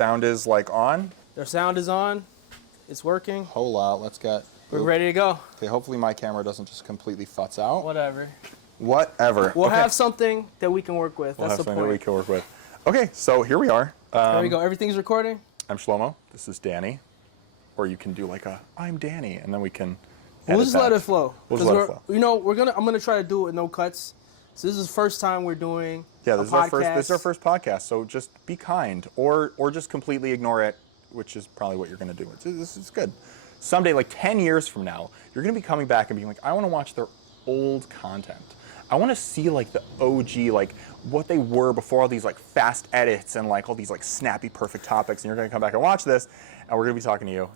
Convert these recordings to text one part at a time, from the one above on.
Sound is like on. Their sound is on. It's working. Whole lot. Let's get. We're ready to go. Okay. Hopefully my camera doesn't just completely futz out. Whatever. Whatever. We'll okay. have something that we can work with. We'll That's have the something point. that we can work with. Okay. So here we are. There we go. Everything's recording. I'm Shlomo. This is Danny. Or you can do like a I'm Danny, and then we can. We'll just let it flow. We'll just let it flow. You know, I'm gonna try to do it with no cuts. So this is the first time we're doing this a is podcast. This is our first podcast. So just be kind, or just completely ignore it, which is probably what you're gonna do. This is good. Someday, like 10 years from now, you're gonna be coming back and being like, I want to watch their old content. I want to see like the OG, like what they were before all these like fast edits and like all these like snappy, perfect topics. And you're gonna come back and watch this, and we're gonna be talking to you.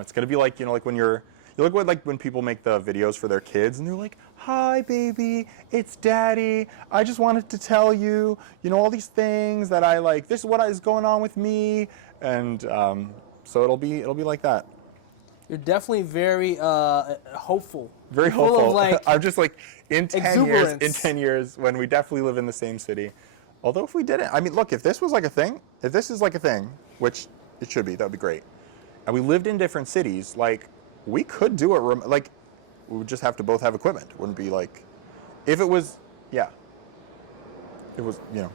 It's gonna be like, you know, like when you look what like when people make the videos for their kids and they're like, hi baby, it's daddy. I just wanted to tell you, you know, all these things that I like. This is what is going on with me, and so it'll be like that. You're definitely very hopeful. Very full hopeful. Of, like, I'm just like in 10 exuberance. years when we definitely live in the same city. Although if we didn't, I mean, look, if this was like a thing, if this is like a thing, which it should be, that would be great. And we lived in different cities, like we could do it. Like we would just have to both have equipment. It wouldn't be like, if it was, yeah. It was, you know.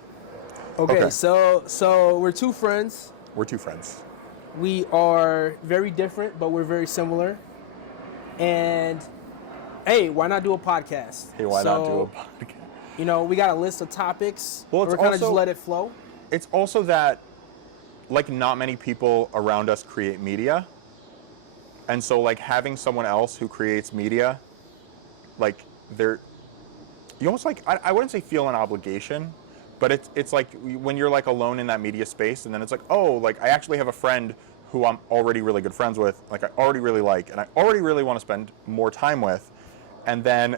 Okay. So we're two friends. We're two friends. We are very different, but we're very similar. And hey, why not do a podcast? Hey, why not do a podcast? You know, we got a list of topics. Well, we're kind of just let it flow. It's also that, like, not many people around us create media. And so, like, having someone else who creates media, like, you almost like, I wouldn't say feel an obligation, but it's like when you're like alone in that media space, and then it's like, oh, like I actually have a friend who I'm already really good friends with, like I already really like, and I already really want to spend more time with, and then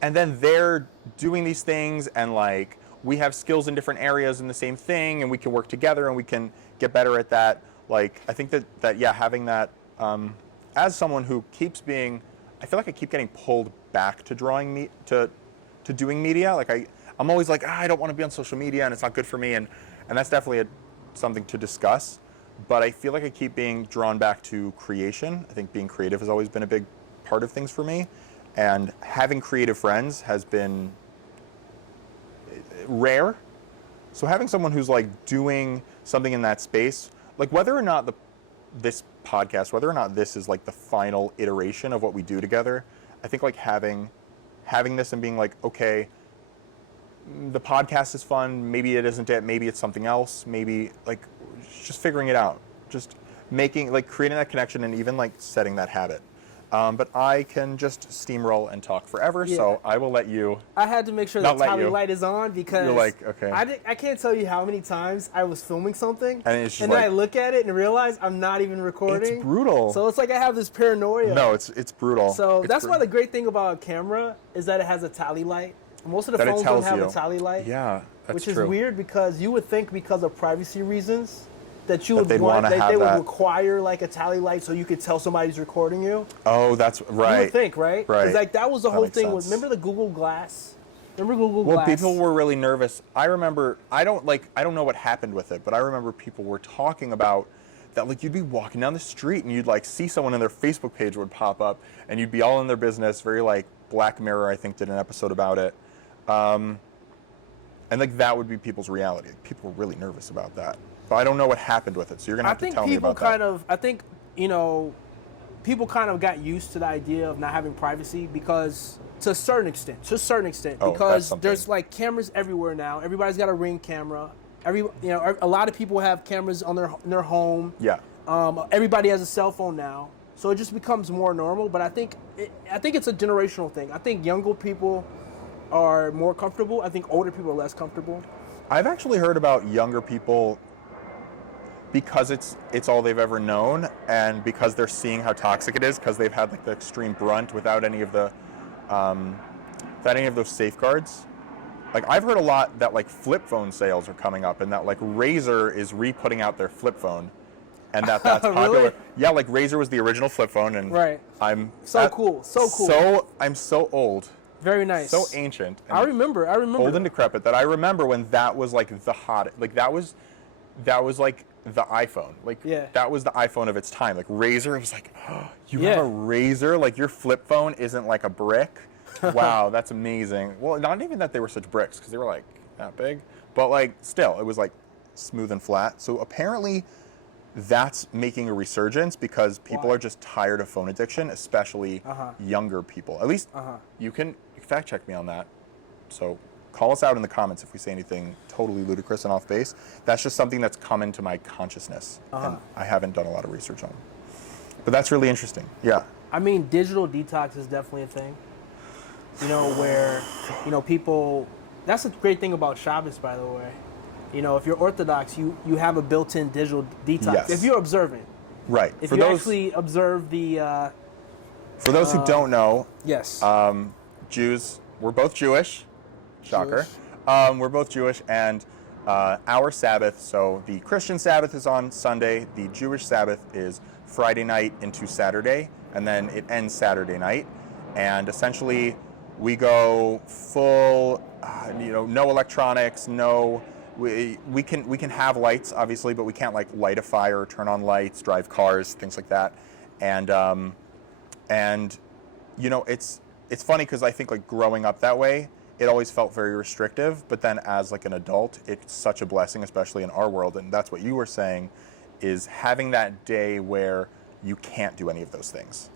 they're doing these things, and like we have skills in different areas in the same thing, and we can work together, and we can get better at that. Like I think that yeah, having that as someone who keeps being, I feel like I keep getting pulled back to to doing media. Like I'm always like, I don't want to be on social media and it's not good for me, and that's definitely something to discuss. But I feel like I keep being drawn back to creation. I think being creative has always been a big part of things for me, and having creative friends has been rare. So having someone who's like doing something in that space, like whether or not this podcast, whether or not this is like the final iteration of what we do together, I think like having this and being like, okay, the podcast is fun, maybe it isn't it, maybe it's something else, maybe like just figuring it out, just making, like creating that connection and even like setting that habit. But I can just steamroll and talk forever, yeah. So I will let you. I had to make sure the tally light is on because you're like, okay. I can't tell you how many times I was filming something and then I look at it and realize I'm not even recording. It's brutal. So it's like I have this paranoia. No, it's brutal. So that's why the great thing about a camera is that it has a tally light. Most of the phones don't have a tally light. Yeah, that's which true. Is weird because you would think because of privacy reasons that you would they would require like a tally light so you could tell somebody's recording you. Oh, that's right. You would think, right? Right. Because like that was the whole thing. Remember the Google Glass? Remember Google Glass? Well, people were really nervous. I remember. I don't know what happened with it, but I remember people were talking about that. Like you'd be walking down the street and you'd like see someone and their Facebook page would pop up, and you'd be all in their business. Very like Black Mirror, I think, did an episode about it. And like that would be people's reality. People were really nervous about that. But I don't know what happened with it, so you're gonna have to tell me about that. I think, you know, people kind of got used to the idea of not having privacy because to a certain extent, because there's like cameras everywhere now. Everybody's got a Ring camera. A lot of people have cameras on their home. Yeah. Everybody has a cell phone now, so it just becomes more normal. But I think it's a generational thing. I think younger people are more comfortable. I think older people are less comfortable. I've actually heard about younger people because it's all they've ever known, and because they're seeing how toxic it is, because they've had like the extreme brunt without any of those safeguards. Like I've heard a lot that like flip phone sales are coming up, and that like Razer is re-putting out their flip phone, and that's popular. Really? Yeah, like Razer was the original flip phone, and right. I'm cool. I'm so old. Very nice. So ancient. I remember. Old and decrepit that I remember when that was like the hot. Like that was like the iPhone. Like, Yeah. that was the iPhone of its time. Like, Razor, it was like, oh, you Yeah. have a Razor? Like, your flip phone isn't like a brick? Wow, that's amazing. Well, not even that they were such bricks, because they were like that big. But like, still, it was like smooth and flat. So apparently that's making a resurgence because people are just tired of phone addiction, especially younger people. At least you can fact check me on that. So call us out in the comments if we say anything totally ludicrous and off base. That's just something that's come into my consciousness, and I haven't done a lot of research on. But that's really interesting. Yeah. I mean, digital detox is definitely a thing. You know, where, you know, people, that's a great thing about Shabbes, by the way. You know, if you're Orthodox, you have a built-in digital detox. Yes. If you're observant. Right. If you actually observe the... for those who don't know, yes. Jews, we're both Jewish. Shocker. We're both Jewish, and our Sabbath, so the Christian Sabbath is on Sunday, the Jewish Sabbath is Friday night into Saturday, and then it ends Saturday night. And essentially, we go full, you know, no electronics, no... We can have lights, obviously, but we can't like light a fire, turn on lights, drive cars, things like that. And you know, it's funny because I think like growing up that way, it always felt very restrictive. But then as like an adult, it's such a blessing, especially in our world. And that's what you were saying, is having that day where you can't do any of those things.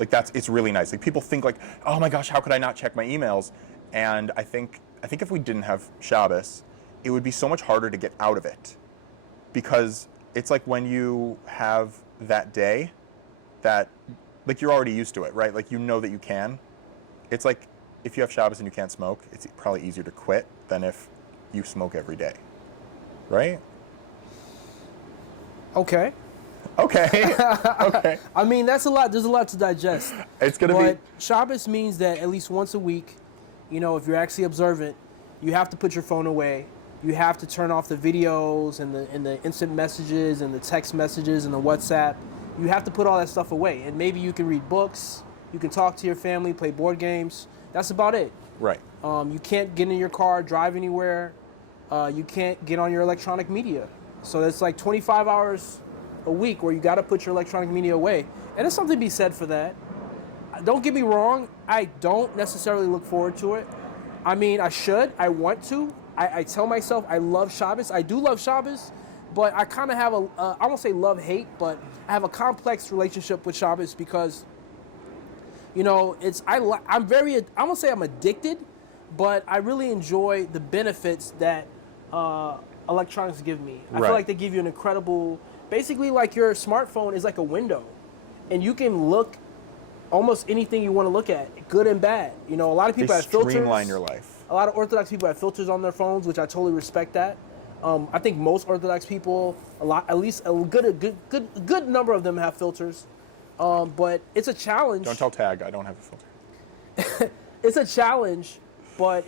Like it's really nice. Like people think like, oh my gosh, how could I not check my emails? And I think if we didn't have Shabbos, it would be so much harder to get out of it, because it's like when you have that day that like you're already used to it, right? Like you know that you can. It's like if you have Shabbos and you can't smoke, it's probably easier to quit than if you smoke every day, right? Okay. Okay. Okay. I mean, that's a lot. There's a lot to digest. It's gonna But Shabbos means that at least once a week, you know, if you're actually observant, you have to put your phone away. You have to turn off the videos and the instant messages and the text messages and the WhatsApp. You have to put all that stuff away. And maybe you can read books. You can talk to your family, play board games. That's about it. Right. You can't get in your car, drive anywhere. You can't get on your electronic media. So it's like 25 hours a week where you got to put your electronic media away. And there's something to be said for that. Don't get me wrong. I don't necessarily look forward to it. I mean, I should. I want to. I tell myself I love Shabbos. I do love Shabbos, but I kind of have I won't say love-hate, but I have a complex relationship with Shabbos because, you know, I won't say I'm addicted, but I really enjoy the benefits that electronics give me. I feel like they give you an incredible, basically like your smartphone is like a window, and you can look almost anything you want to look at, good and bad. You know, a lot of people have filters. Streamline your life. A lot of Orthodox people have filters on their phones, which I totally respect that. I think most Orthodox people, at least a good number of them have filters. But it's a challenge. Don't tell Tag, I don't have a filter. It's a challenge, but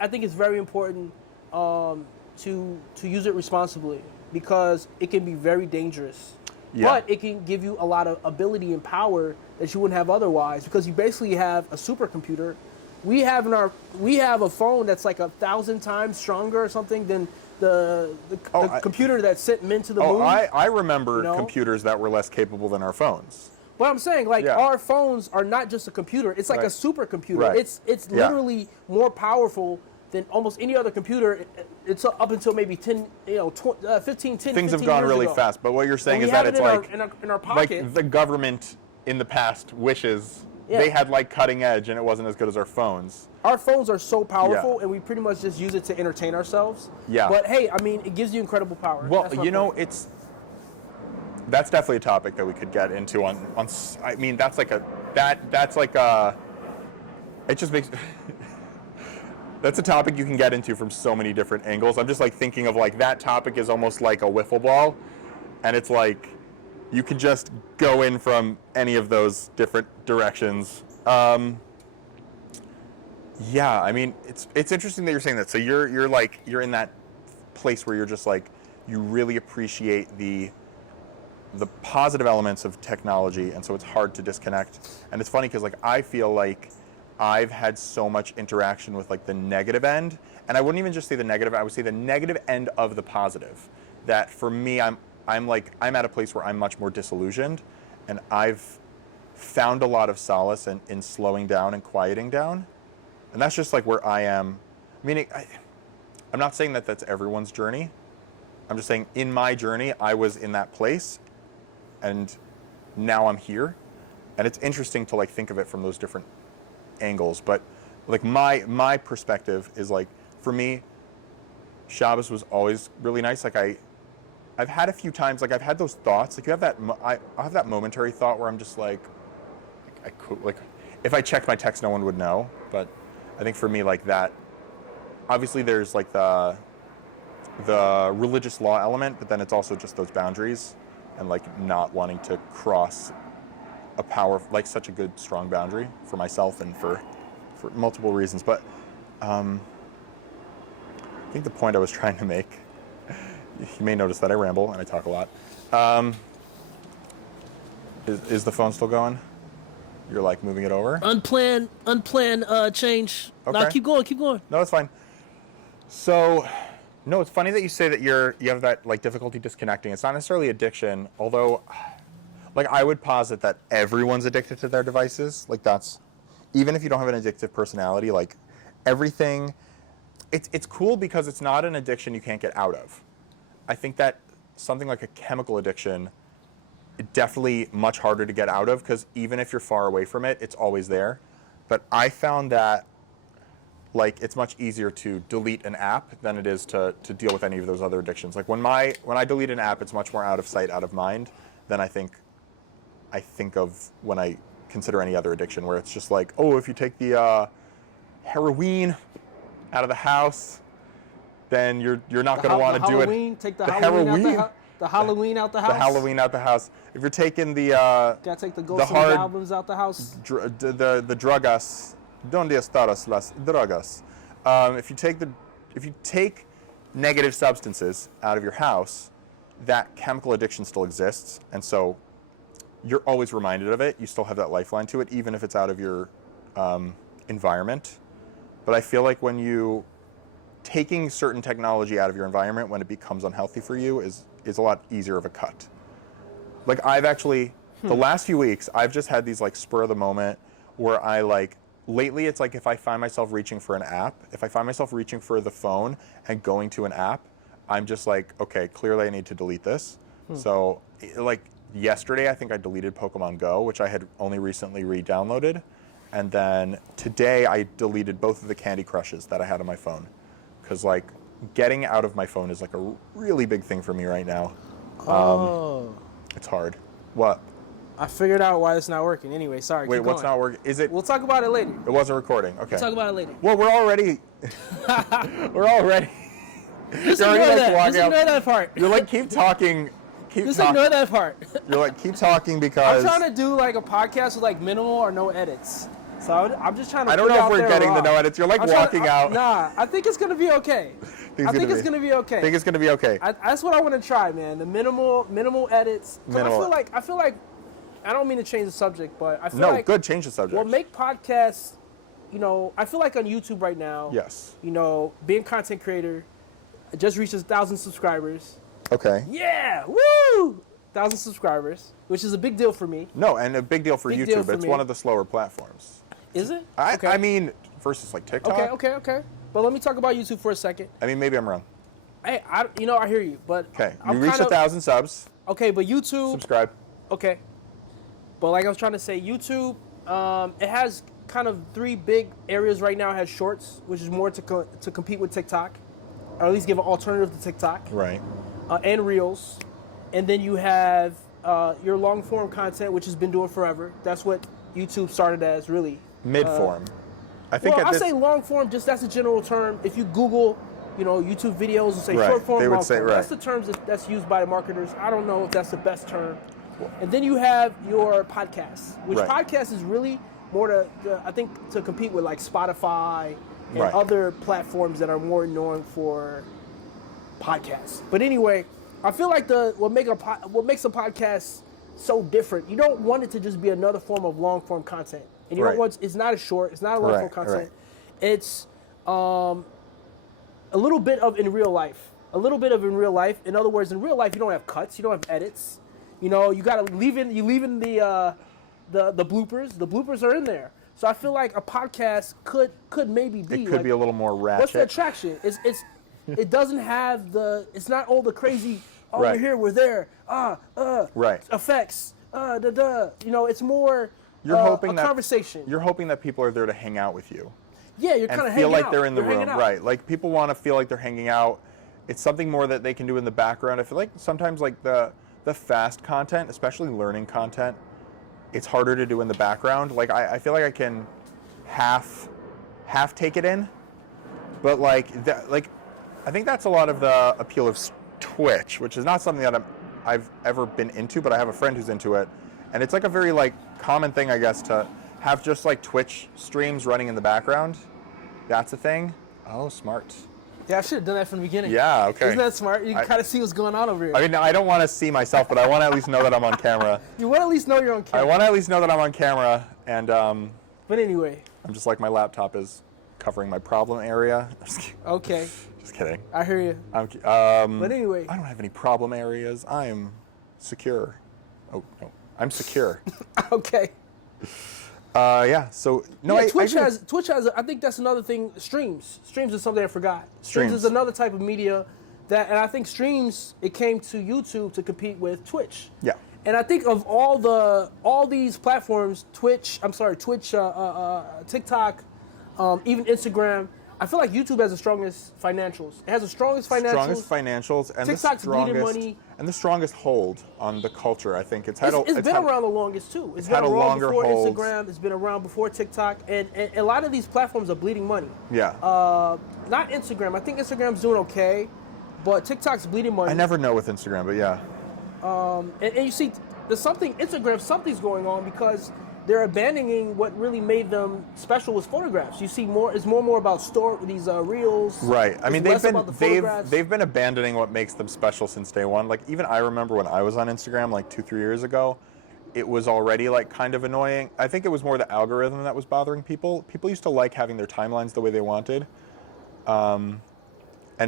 I think it's very important to use it responsibly, because it can be very dangerous. Yeah. But it can give you a lot of ability and power that you wouldn't have otherwise, because you basically have a supercomputer. We have a phone that's like 1,000 times stronger or something than the computer that sent men to the moon. I remember computers that were less capable than our phones. But I'm saying, like, our phones are not just a computer. It's like a supercomputer. Right. It's literally more powerful than almost any other computer. It's up until maybe 10 Things have gone really fast. But what you're saying is that it's like in our pocket. Like the government in the past wishes they had like cutting edge, and it wasn't as good as our phones. Our phones are so powerful, and we pretty much just use it to entertain ourselves. Yeah. But hey, I mean, it gives you incredible power. Well, you know, that's definitely a topic that we could get into on I mean, that's like it just makes that's a topic you can get into from so many different angles. I'm just like thinking of like that topic is almost like a wiffle ball, and it's like you could just go in from any of those different directions. Yeah, I mean, it's interesting that you're saying that. So you're in that place where you're just like, you really appreciate the positive elements of technology, and so it's hard to disconnect. And it's funny because like I feel like I've had so much interaction with like the negative end, and I wouldn't even just say the negative, I would say the negative end of the positive. That for me, I'm at a place where I'm much more disillusioned, and I've found a lot of solace in slowing down and quieting down, and that's just like where I am. Meaning, I'm not saying that that's everyone's journey. I'm just saying in my journey, I was in that place, and now I'm here, and it's interesting to like think of it from those different angles. But like my perspective is like, for me, Shabbos was always really nice. Like I've had a few times, like I've had those thoughts. Like you have that, I have that momentary thought where I'm just like I could, like, if I checked my text, no one would know. But I think for me, like that, obviously there's like the religious law element, but then it's also just those boundaries and like not wanting to cross a power, like such a good, strong boundary for myself and for multiple reasons. But I think the point I was trying to make, you may notice that I ramble and I talk a lot. Is the phone still going? You're like moving it over? Unplanned change. Okay. No, keep going. No, it's fine. So, no, it's funny that you say that you have that like difficulty disconnecting. It's not necessarily addiction, although like I would posit that everyone's addicted to their devices. Like that's, even if you don't have an addictive personality, like everything, it's cool because it's not an addiction you can't get out of. I think that something like a chemical addiction, definitely much harder to get out of, because even if you're far away from it, it's always there. But I found that like it's much easier to delete an app than it is to deal with any of those other addictions. Like when I delete an app, it's much more out of sight, out of mind than I think of when I consider any other addiction, where it's just like, oh, if you take the heroin out of the house, then you're not going to want to do it. Take the Halloween out the Halloween out the house. The Halloween out the house. If you're taking the gotta take the ghosts of the albums out the house. The drugas, donde estás las drogas? If you take negative substances out of your house, that chemical addiction still exists, and so you're always reminded of it. You still have that lifeline to it, even if it's out of your environment. But I feel like when you taking certain technology out of your environment when it becomes unhealthy for you is a lot easier of a cut. Like I've actually, the last few weeks, I've just had these like spur of the moment where I like, lately it's like if I find myself reaching for an app, if I find myself reaching for the phone and going to an app, I'm just like, okay, clearly I need to delete this. So like yesterday, I think I deleted Pokemon Go, which I had only recently re-downloaded. And then today I deleted both of the Candy Crushes that I had on my phone. Because like getting out of my phone is like a really big thing for me right now. It's hard. What? I figured out why it's not working. Anyway, sorry. Wait, what's not working? Is it? We'll talk about it later. It wasn't recording. Okay. We'll talk about it later. Well, we're already. Just ignore that. Just ignore that part. You're like, keep talking. Ignore that part. You're like, keep talking because. I'm trying to do like a podcast with like minimal or no edits. So I'm just trying to. I don't know if we're getting the no edits. You're like walking out. Nah, I think it's gonna be okay. I think it's gonna be okay. Think it's gonna be okay. That's what I want to try, man. The minimal edits. I feel like I don't mean to change the subject, but I feel like good. Change the subject. Well, make podcasts. You know, I feel like on YouTube right now. Yes. You know, being a content creator, I just reached 1,000 subscribers. Okay. Yeah. Woo! 1,000 subscribers, which is a big deal for me. No, and a big deal for YouTube. It's one of the slower platforms. Is it? Okay. I mean, versus like TikTok. Okay. But let me talk about YouTube for a second. I mean, maybe I'm wrong. Hey, I hear you, but okay, you reached 1,000 subs. Okay, but YouTube. Subscribe. Okay, but like I was trying to say, YouTube, it has kind of 3 big areas right now. It has Shorts, which is more to compete with TikTok, or at least give an alternative to TikTok. Right. And Reels, and then you have your long form content, which has been doing forever. That's what YouTube started as, really. Mid-form. I think. Well, I say long form, just that's a general term. If you Google, YouTube videos and say short form, they would long say, form. right. That's the terms that's used by the marketers. I don't know if that's the best term. And then you have your podcasts, which podcast is really more I think to compete with like Spotify and other platforms that are more known for podcasts. But anyway, I feel like what makes a podcast so different, you don't want it to just be another form of long form content. And you don't want it's not a short, it's not a long form content. It's a little bit of in real life. a little bit of in real life. In other words, in real life, you don't have cuts, you don't have edits. You know, you gotta leave in the bloopers. The bloopers are in there. So I feel like a podcast could maybe be. It could be a little more ratchet. What's the attraction? It doesn't have it's not all the crazy. Oh, right. We're here, we're there. Right. Effects. You know, it's more. You're hoping a conversation. You're hoping that people are there to hang out with you. Yeah, you're kind of hanging out. And feel like they're in the You're room, right? Like people want to feel like they're hanging out. It's something more that they can do in the background. I feel like sometimes like the fast content, especially learning content, it's harder to do in the background. Like I feel like I can half take it in, but like I think that's a lot of the appeal of Twitch, which is not something that I've ever been into, but I have a friend who's into it, and it's like a very like common thing, I guess, to have just like Twitch streams running in the background. That's a thing. Oh, smart. Yeah, I should have done that from the beginning. Yeah, okay. Isn't that smart? You can kind of see what's going on over here. I mean, I don't want to see myself, but I want to at least know that I'm on camera. You want to at least know you're on camera. I want to at least know that I'm on camera, and But anyway. I'm just like my laptop is covering my problem area. Okay. Just kidding. I hear you. But anyway. I don't have any problem areas. I'm secure. Oh, no. I'm secure. Okay. Yeah, so no, yeah, Twitch has. I think that's another thing. Streams is something I forgot. Streams is another type of media and I think streams, it came to YouTube to compete with Twitch. Yeah. And I think of all these platforms, Twitch, TikTok, even Instagram. I feel like YouTube has the strongest financials. It has the strongest financials. And TikTok's bleeding money. And the strongest hold on the culture. I think it's been around the longest too. It's been around before Instagram. It's been around before TikTok, and a lot of these platforms are bleeding money. Yeah. Not Instagram. I think Instagram's doing okay, but TikTok's bleeding money. I never know with Instagram, but yeah. And you see, something's going on because they're abandoning what really made them special was photographs. You see it's more about these reels. Right. I mean, they've been abandoning what makes them special since day one. Like even I remember when I was on Instagram like 2-3 years ago, it was already like kind of annoying. I think it was more the algorithm that was bothering people. People used to like having their timelines the way they wanted. And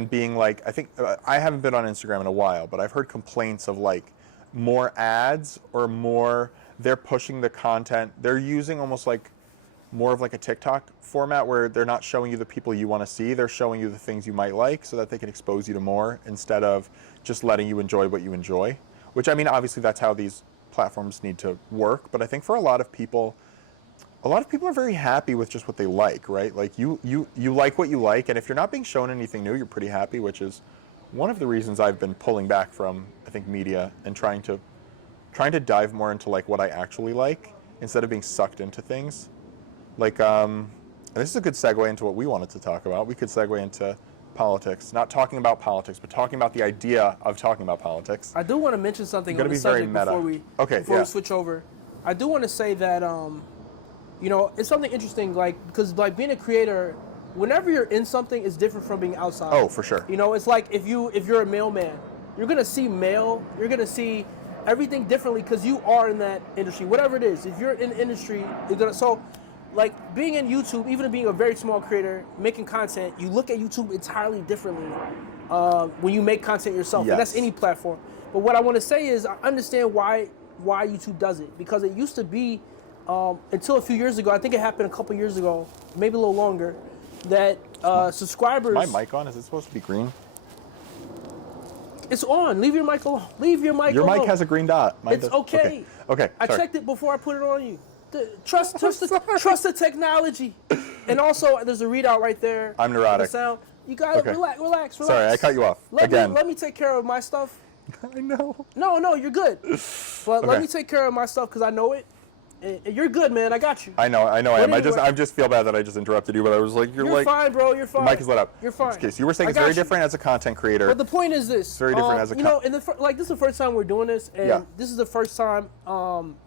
being like, I think I haven't been on Instagram in a while, but I've heard complaints of like more ads or more. They're pushing the content. They're using almost like more of like a TikTok format where they're not showing you the people you want to see. They're showing you the things you might like so that they can expose you to more instead of just letting you enjoy what you enjoy. Which, I mean, obviously that's how these platforms need to work. But I think for a lot of people are very happy with just what they like, right? Like you like what you like. And if you're not being shown anything new, you're pretty happy, which is one of the reasons I've been pulling back from, I think, media and trying to dive more into like what I actually like instead of being sucked into things. Like, and this is a good segue into what we wanted to talk about. We could segue into politics, not talking about politics, but talking about the idea of talking about politics. I do want to mention something on the subject before we switch over. I do want to say that, it's something interesting, because being a creator, whenever you're in something, it's different from being outside. Oh, for sure. It's like if you're a mailman, you're gonna see mail, you're gonna see everything differently because you are in that industry, whatever it is. If you're in the industry, like being in YouTube, even being a very small creator, making content, you look at YouTube entirely differently when you make content yourself. Yes. And that's any platform. But what I want to say is I understand why YouTube does it, because it used to be until a few years ago. I think it happened a couple years ago, maybe a little longer, that subscribers. Is my mic on? Is it supposed to be green? It's on. Leave your mic alone. Leave your mic alone. Your mic has a green dot. It's okay. Okay. I checked it before I put it on you. Trust the technology. And also, there's a readout right there. I'm neurotic. The sound. You got to relax. Sorry, I cut you off. Let me take care of my stuff. I know. No, you're good. But let me take care of my stuff because I know it. You're good, man. I got you. I know. I am. I just feel bad that I just interrupted you, but I was like, you're fine, bro. You're fine. The mic is lit up. You're fine. Okay, so you were saying it's very different as a content creator. But the point is this. It's very different as a this is the first time we're doing this, and this is the first time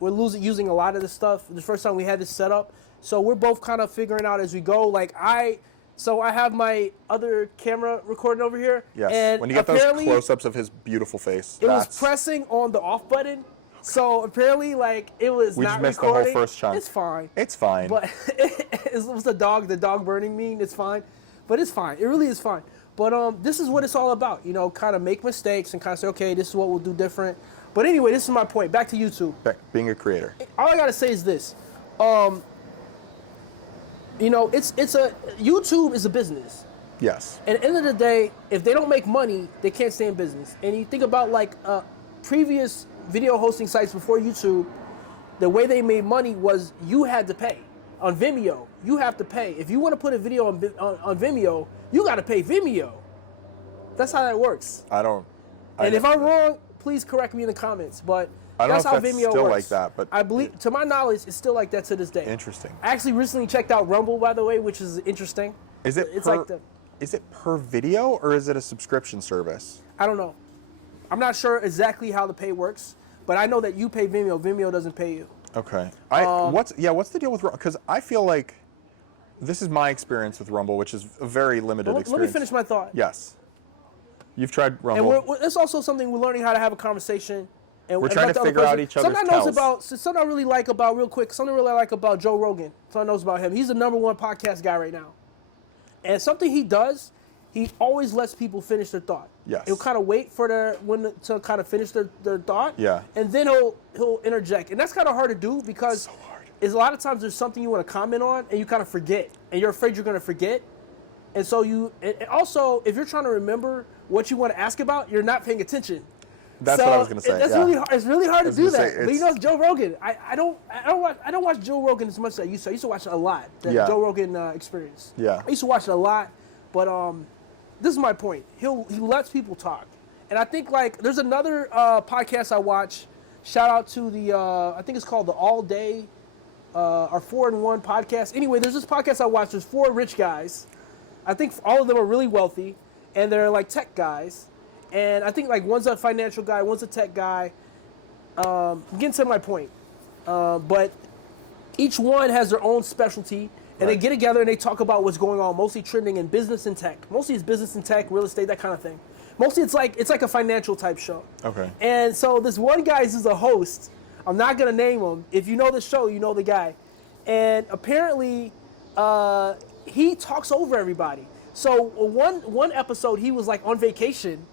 we're using a lot of this stuff. The first time we had this set up, so we're both kind of figuring out as we go. Like I have my other camera recording over here. Yes. And when you get those close-ups of his beautiful face, it was pressing on the off button. So apparently, it was we not just missed recording. the whole first chunk. It's fine. It's fine. But it was the dog burning me. It's fine. But it's fine. It really is fine. But this is what it's all about, you know, kind of make mistakes and kind of say, okay, this is what we'll do different. But anyway, this is my point. Back to YouTube. Being a creator. All I gotta say is this. You know, YouTube is a business. Yes. And at the end of the day, if they don't make money, they can't stay in business. And you think about like previous video hosting sites before YouTube, the way they made money was you had to pay. On Vimeo, you have to pay. If you want to put a video on Vimeo, you got to pay Vimeo. That's how that works. And if I'm wrong, please correct me in the comments. But that's how Vimeo still works. Like that, but I believe, to my knowledge, it's still like that to this day. Interesting. I actually recently checked out Rumble, by the way, which is interesting. Is it per video or is it a subscription service? I don't know. I'm not sure exactly how the pay works, but I know that you pay Vimeo. Vimeo doesn't pay you. Okay. What's the deal with Rumble? Because I feel like this is my experience with Rumble, which is a very limited experience. Let me finish my thought. Yes. You've tried Rumble. And it's also something we're learning how to have a conversation. And we're trying to figure out each other's tells. Something I really like about, real quick, something I really like about Joe Rogan. Something knows about him. He's the #1 podcast guy right now. And something he does, he always lets people finish their thought. Yes. He'll kind of wait for to kind of finish their thought. Yeah. And then he'll interject. And that's kind of hard to do because a lot of times there's something you want to comment on and you kind of forget. And you're afraid you're going to forget. And so and also, if you're trying to remember what you want to ask about, you're not paying attention. That's what I was going to say. It's really hard to do that. But you know, it's Joe Rogan. I don't watch Joe Rogan as much as I used to. I used to watch it a lot. The Joe Rogan experience. Yeah. I used to watch it a lot, but this is my point. He lets people talk, and I think like there's another podcast I watch. Shout out to the I think it's called the All Day or 4-in-1 podcast. Anyway, there's this podcast I watch. There's 4 rich guys. I think all of them are really wealthy, and they're like tech guys. And I think like one's a financial guy, one's a tech guy. I'm getting to my point. But each one has their own specialty, and they get together and they talk about what's going on, mostly trending in business and tech. Mostly it's business and tech, real estate, that kind of thing. Mostly it's like a financial type show. Okay. And so this one guy is a host. I'm not gonna name him. If you know the show, you know the guy. And apparently, he talks over everybody. So one episode, he was like on vacation.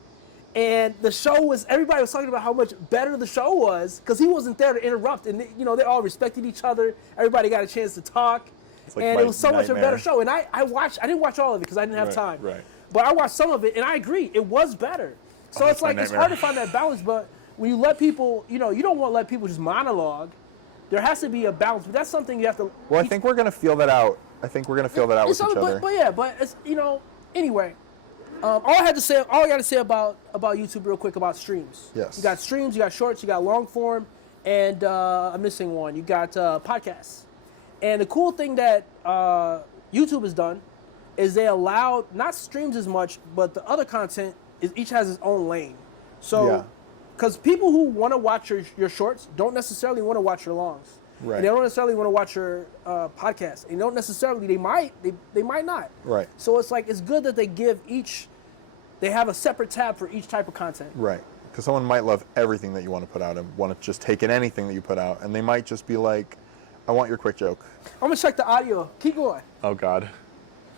And the show was, everybody was talking about how much better the show was because he wasn't there to interrupt. And, you know, they all respected each other. Everybody got a chance to talk. Like and it was so much a better show. And I didn't watch all of it because I didn't have time. Right. But I watched some of it, and I agree. It was better. So it's like, it's hard to find that balance. But when you let people, you know, you don't want to let people just monologue. There has to be a balance. But that's something you have to. Well, I think we're going to feel that out. with each other. But it's, you know, anyway. All I got to say about YouTube real quick about streams. Yes. You got streams, you got shorts, you got long form, and I'm missing one. You got podcasts. And the cool thing that YouTube has done is they allowed not streams as much, but the other content is each has its own lane. So, because people who want to watch your shorts don't necessarily want to watch your longs. Right. And they don't necessarily want to watch your podcast. And they don't necessarily, they might not. Right. So it's like, it's good that they have a separate tab for each type of content. Right. Because someone might love everything that you want to put out and want to just take in anything that you put out. And they might just be like, I want your quick joke. I'm going to check the audio. Keep going. Oh, God.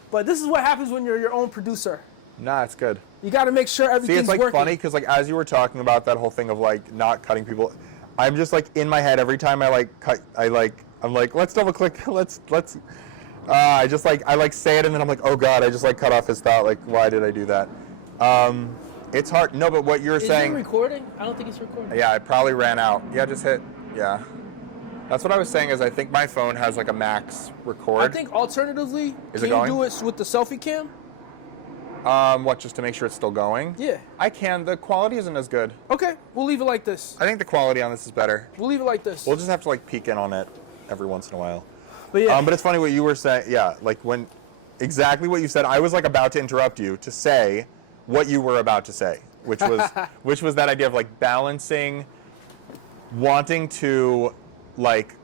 But this is what happens when you're your own producer. Nah, it's good. You got to make sure everything's working. See, it's like funny because like as you were talking about that whole thing of like not cutting people, I'm just like in my head every time I like cut, I'm like, let's double click, I say it and then I'm like, oh God, I just like cut off his thought. Like, why did I do that? It's hard. No, but what you're saying. Is it recording? I don't think it's recording. Yeah, I probably ran out. Yeah, just hit. Yeah. That's what I was saying is I think my phone has like a max record. I think alternatively, can you do it with the selfie cam? What, just to make sure it's still going? Yeah. I can. The quality isn't as good. Okay, we'll leave it like this. I think the quality on this is better. We'll leave it like this. We'll just have to like peek in on it every once in a while. But yeah. But it's funny what you were saying. Yeah, like when exactly what you said. I was like about to interrupt you to say what you were about to say, which was that idea of like balancing wanting to like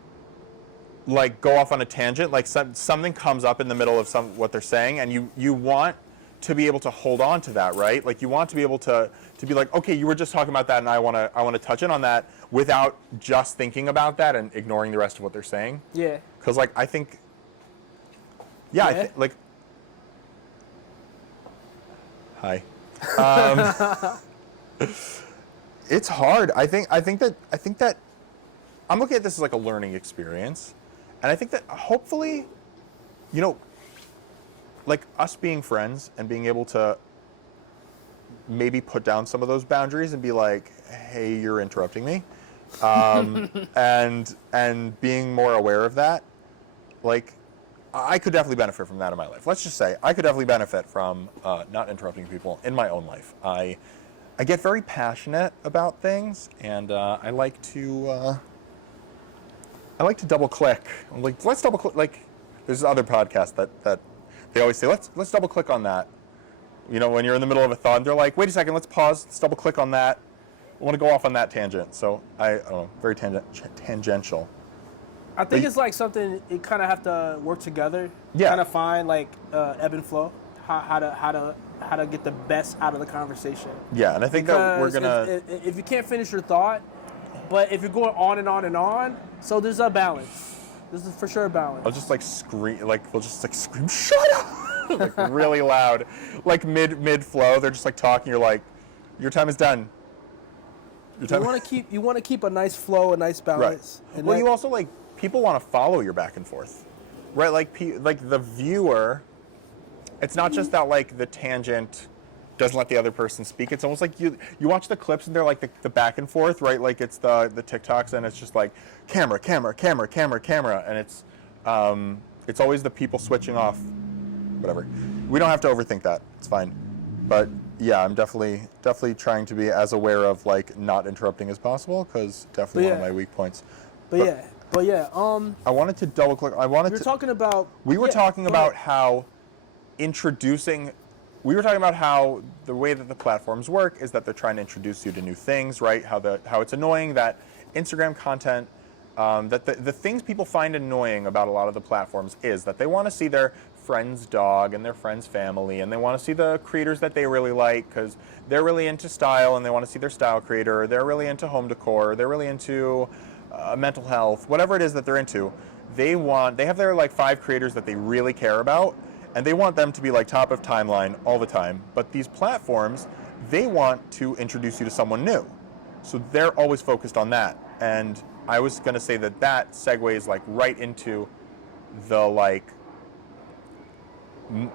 go off on a tangent, like something comes up in the middle of what they're saying, and you want to be able to hold on to that, right? Like you want to be able to be like, okay, you were just talking about that, and I want to touch in on that without just thinking about that and ignoring the rest of what they're saying. Yeah. Because like I think, Hi. It's hard. I think that I'm looking at this as like a learning experience, and I think that hopefully, you know, like us being friends and being able to maybe put down some of those boundaries and be like, hey, you're interrupting me, and being more aware of that, like I could definitely benefit from that in my life. Let's just say I could definitely benefit from not interrupting people in my own life. I get very passionate about things, and I like to double click. I'm like, let's double click. Like, there's this other podcast that they always say, let's double click on that. You know, when you're in the middle of a thought, they're like, wait a second, let's pause, let's double click on that. I want to go off on that tangent. So I don't know, very tangential. I think it's like something you kind of have to work together. Yeah. Kind of find like ebb and flow, how to get the best out of the conversation. Yeah, and I think that we're gonna. If you can't finish your thought, but if you're going on and on and on, so there's a balance. This is for sure a balance. I'll just like scream, like we'll just like scream, shut up, like really loud, like mid flow. They're just like talking. You're like, your time is done. You want to keep a nice flow, a nice balance. Right. And you also like people want to follow your back and forth, right? Like the viewer. It's not just that like the tangent doesn't let the other person speak. It's almost like you watch the clips and they're like the back and forth, right? Like it's the TikToks and it's just like camera, and it's always the people switching off. Whatever. We don't have to overthink that. It's fine. But yeah, I'm definitely trying to be as aware of like not interrupting as possible, because definitely one of my weak points. But yeah. I wanted to double click. We were talking about how we were talking about how the way that the platforms work is that they're trying to introduce you to new things, right? How it's annoying that Instagram content, that the things people find annoying about a lot of the platforms is that they want to see their friend's dog and their friend's family, and they want to see the creators that they really like because they're really into style and they want to see their style creator, or they're really into home decor, or they're really into mental health, whatever it is that they're into. They have their like 5 creators that they really care about, and they want them to be like top of timeline all the time. But these platforms, they want to introduce you to someone new. So they're always focused on that. And I was going to say that segues like right into the like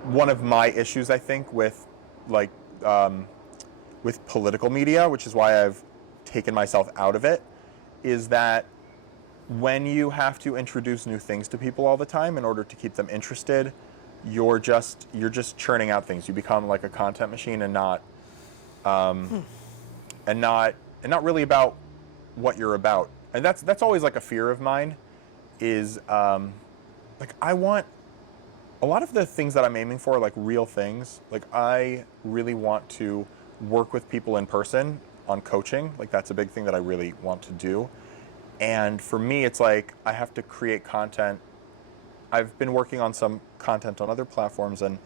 one of my issues, I think, with like with political media, which is why I've taken myself out of it, is that when you have to introduce new things to people all the time in order to keep them interested, you're just churning out things. You become like a content machine and not really about what you're about. And that's always like a fear of mine, is like I want a lot of the things that I'm aiming for are like real things. Like I really want to work with people in person on coaching. Like that's a big thing that I really want to do. And for me, it's like I have to create content. I've been working on some content on other platforms, and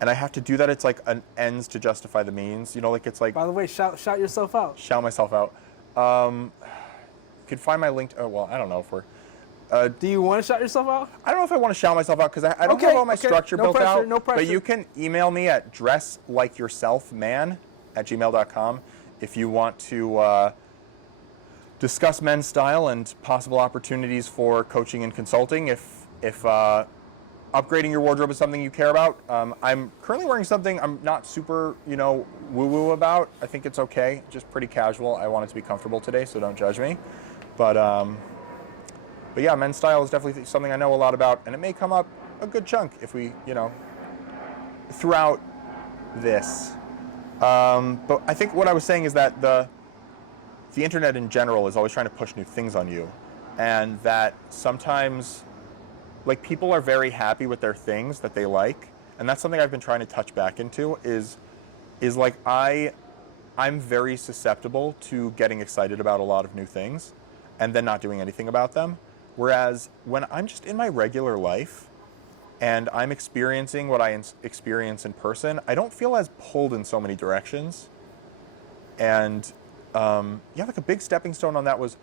I have to do that. It's like an ends to justify the means. You know, like it's like. By the way, shout yourself out. Shout myself out. You can find my link. Well, I don't know if we're. Do you want to shout yourself out? I don't know if I want to shout myself out because I don't have all my structure built out. No pressure. But you can email me at dresslikeyourselfman@gmail.com if you want to discuss men's style and possible opportunities for coaching and consulting. If upgrading your wardrobe is something you care about, I'm currently wearing something I'm not super woo-woo about. I think it's okay, just pretty casual. I want it to be comfortable today, so don't judge me. But yeah, men's style is definitely something I know a lot about, and it may come up a good chunk if we, throughout this. But I think what I was saying is that the internet in general is always trying to push new things on you, and that sometimes, like, people are very happy with their things that they like, and that's something I've been trying to touch back into. Is like I'm very susceptible to getting excited about a lot of new things, and then not doing anything about them. Whereas when I'm just in my regular life and I'm experiencing what I experience in person, I don't feel as pulled in so many directions. And like a big stepping stone on that was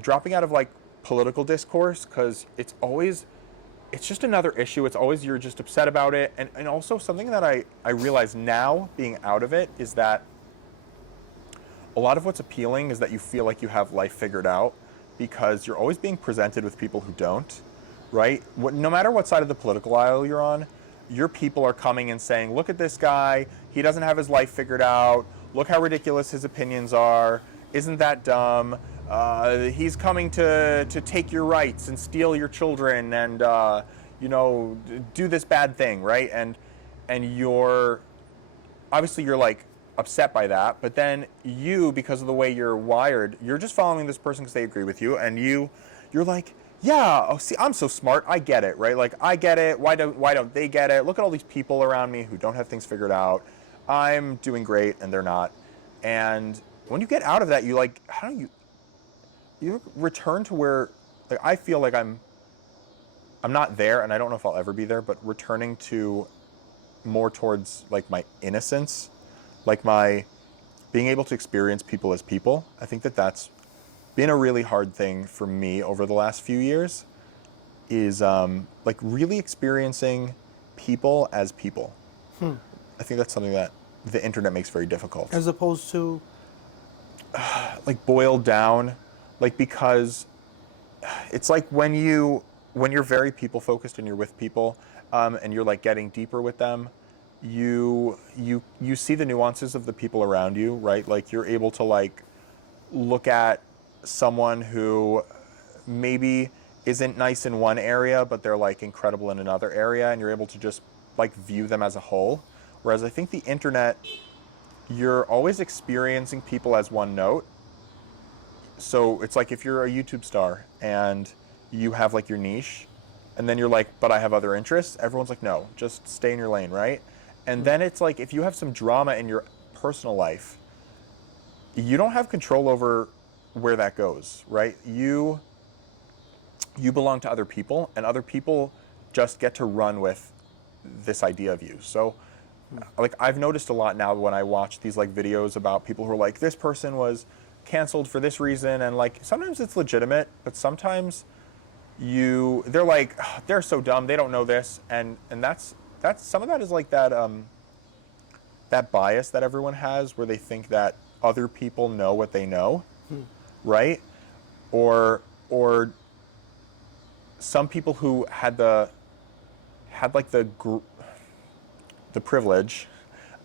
dropping out of like political discourse, because it's always it's just another issue. It's always you're just upset about it. And also something that I realize now being out of it is that a lot of what's appealing is that you feel like you have life figured out because you're always being presented with people who don't, right? No matter what side of the political aisle you're on, your people are coming and saying, look at this guy, he doesn't have his life figured out, look how ridiculous his opinions are, isn't that dumb, he's coming to take your rights and steal your children and, do this bad thing, right? And you're, obviously you're like upset by that, but then you, because of the way you're wired, you're just following this person because they agree with you, and you're like, yeah, oh, see, I'm so smart, I get it, right? Like, I get it, why don't they get it? Look at all these people around me who don't have things figured out. I'm doing great, and they're not. And when you get out of that, you return to where, like, I feel like I'm not there, and I don't know if I'll ever be there, but returning to more towards, like, my innocence, like my being able to experience people as people. I think that's been a really hard thing for me over the last few years, is like really experiencing people as people. I think that's something that the internet makes very difficult. As opposed to? Like boiled down, like, because it's like when you're very people focused and you're with people, and you're like getting deeper with them, you see the nuances of the people around you, right? Like you're able to like look at someone who maybe isn't nice in one area, but they're like incredible in another area, and you're able to just like view them as a whole. Whereas I think the internet, you're always experiencing people as one note. So it's like if you're a YouTube star and you have like your niche, and then you're like, but I have other interests, everyone's like, no, just stay in your lane, right? And then it's like if you have some drama in your personal life, you don't have control over where that goes, right? You belong to other people, and other people just get to run with this idea of you. So like I've noticed a lot now when I watch these like videos about people who are like, this person was canceled for this reason, and like sometimes it's legitimate, but sometimes they're like, oh, they're so dumb, they don't know this, and that's some of that is like that that bias that everyone has where they think that other people know what they know, right? Or some people who had the privilege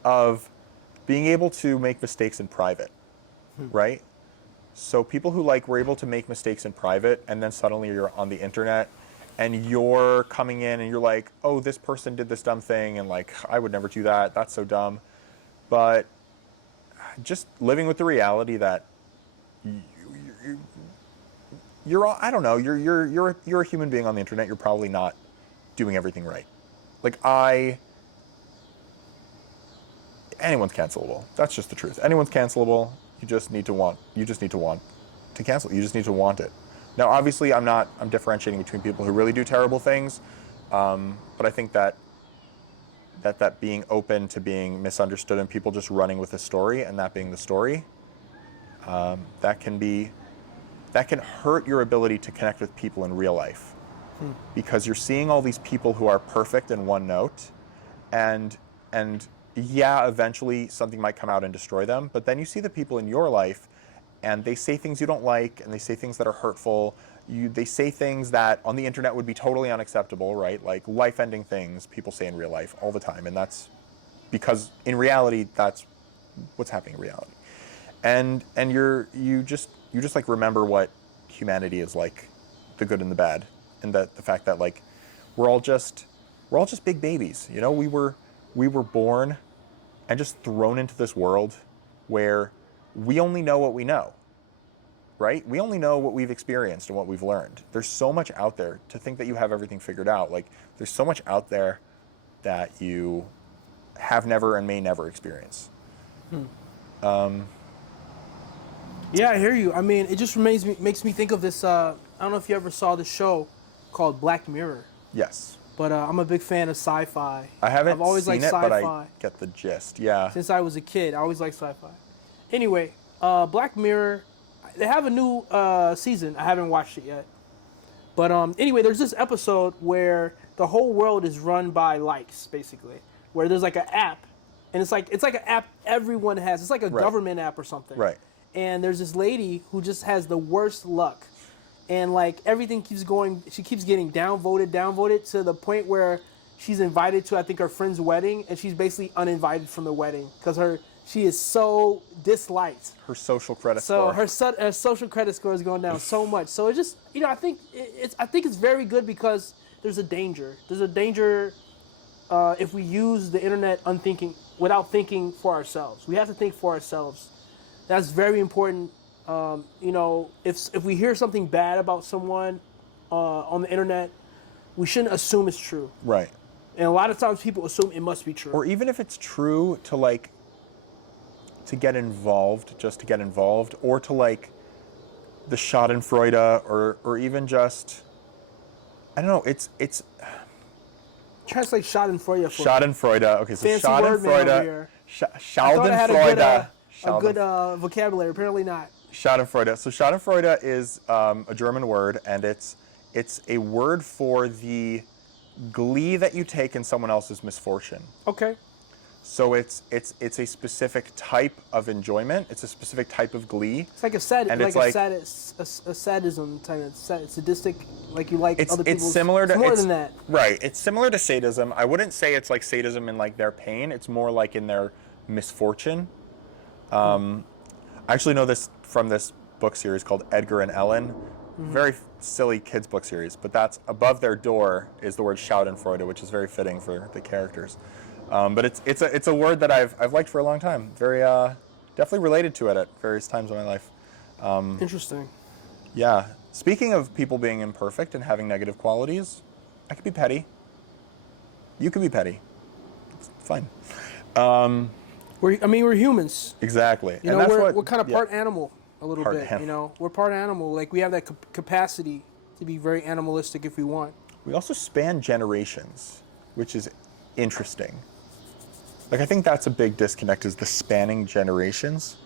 of being able to make mistakes in private, right? So people who like were able to make mistakes in private, and then suddenly you're on the internet and you're coming in and you're like, oh, this person did this dumb thing, and like, I would never do that, that's so dumb. But just living with the reality that you're I don't know, you're a human being on the internet, you're probably not doing everything right. Like anyone's cancelable. That's just the truth. Anyone's cancelable. You just need to want to cancel. You just need to want it. Now, obviously, I'm differentiating between people who really do terrible things, but I think that being open to being misunderstood and people just running with a story and that being the story, that can hurt your ability to connect with people in real life, because you're seeing all these people who are perfect in one note, and yeah, eventually something might come out and destroy them, but then you see the people in your life and they say things you don't like, and they say things that are hurtful. They say things that on the internet would be totally unacceptable, right? Like life-ending things people say in real life all the time, and that's because in reality that's what's happening in reality. And you just like remember what humanity is like, the good and the bad, and that the fact that like we're all just big babies, you know? We were born and just thrown into this world where we only know what we know, right? We only know what we've experienced and what we've learned. There's so much out there. To think that you have everything figured out, like there's so much out there that you have never and may never experience. Yeah, I hear you. I mean, it just makes me think of this. I don't know if you ever saw the show called Black Mirror. Yes. But I'm a big fan of sci-fi. I've always seen it, but I get the gist. Yeah. Since I was a kid, I always liked sci-fi. Anyway, Black Mirror, they have a new season. I haven't watched it yet. But anyway, there's this episode where the whole world is run by likes, basically, where there's like an app, and it's like an app everyone has. It's like a government app or something. Right. And there's this lady who just has the worst luck, and like everything keeps going. She keeps getting downvoted to the point where she's invited to, I think, her friend's wedding, and she's basically uninvited from the wedding because she is so disliked. Her social credit score. So her social credit score is going down so much. So it just, I think it's very good because there's a danger. There's a danger if we use the internet without thinking for ourselves. We have to think for ourselves. That's very important. If we hear something bad about someone on the internet, we shouldn't assume it's true. Right. And a lot of times people assume it must be true. Or even if it's true, to get involved, just to get involved, or to like the Schadenfreude, or even just, I don't know, it's translate Schadenfreude for Schadenfreude. Okay, so fancy word man over here. Schadenfreude. A good vocabulary. Apparently not. Schadenfreude. So Schadenfreude is a German word, and it's a word for the glee that you take in someone else's misfortune. Okay. So it's a specific type of enjoyment. It's a specific type of glee. It's like a sadism type of sadistic, like you like other people's. It's similar to. It's more than that. Right. It's similar to sadism. I wouldn't say it's like sadism in like their pain. It's more like in their misfortune. I actually know this from this book series called Edgar and Ellen. Very silly kids book series, but that's above their door is the word Schadenfreude, which is very fitting for the characters. But it's a word that I've liked for a long time. Very definitely related to it at various times in my life. Interesting. Yeah. Speaking of people being imperfect and having negative qualities, I could be petty. You could be petty. It's fine. We're humans. Exactly. You know, we're kind of part animal a little bit. You know, we're part animal. Like we have that capacity to be very animalistic if we want. We also span generations, which is interesting. Like I think that's a big disconnect, is the spanning generations.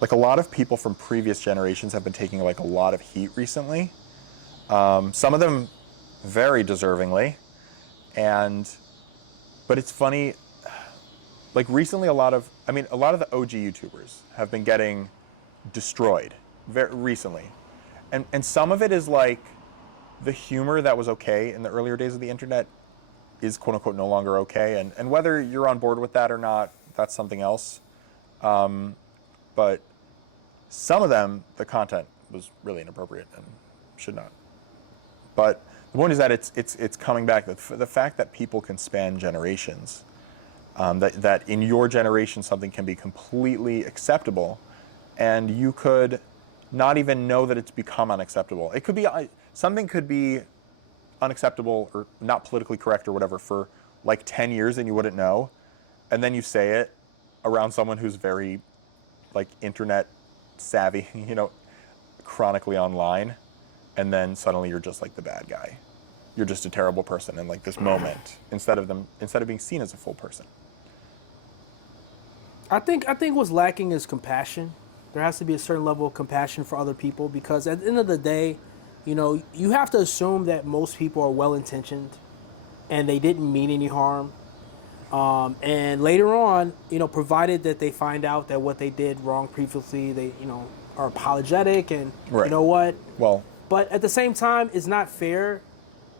Like a lot of people from previous generations have been taking like a lot of heat recently. Some of them very deservingly, but it's funny. Like recently, a lot of the OG YouTubers have been getting destroyed very recently, and some of it is like the humor that was okay in the earlier days of the internet is quote unquote no longer okay, and whether you're on board with that or not, that's something else. But some of them, the content was really inappropriate and should not. But the point is that it's coming back. The fact that people can span generations, that in your generation something can be completely acceptable, and you could not even know that it's become unacceptable. It could be something could be unacceptable or not politically correct or whatever for like 10 years and you wouldn't know, and then you say it around someone who's very like internet savvy, chronically online, and then suddenly you're just like the bad guy. You're just a terrible person in like this moment instead of being seen as a full person. I think what's lacking is compassion. There has to be a certain level of compassion for other people, because at the end of the day, you have to assume that most people are well-intentioned and they didn't mean any harm. And later on, provided that they find out that what they did wrong previously, they, are apologetic and right. You know what? Well, but at the same time, it's not fair.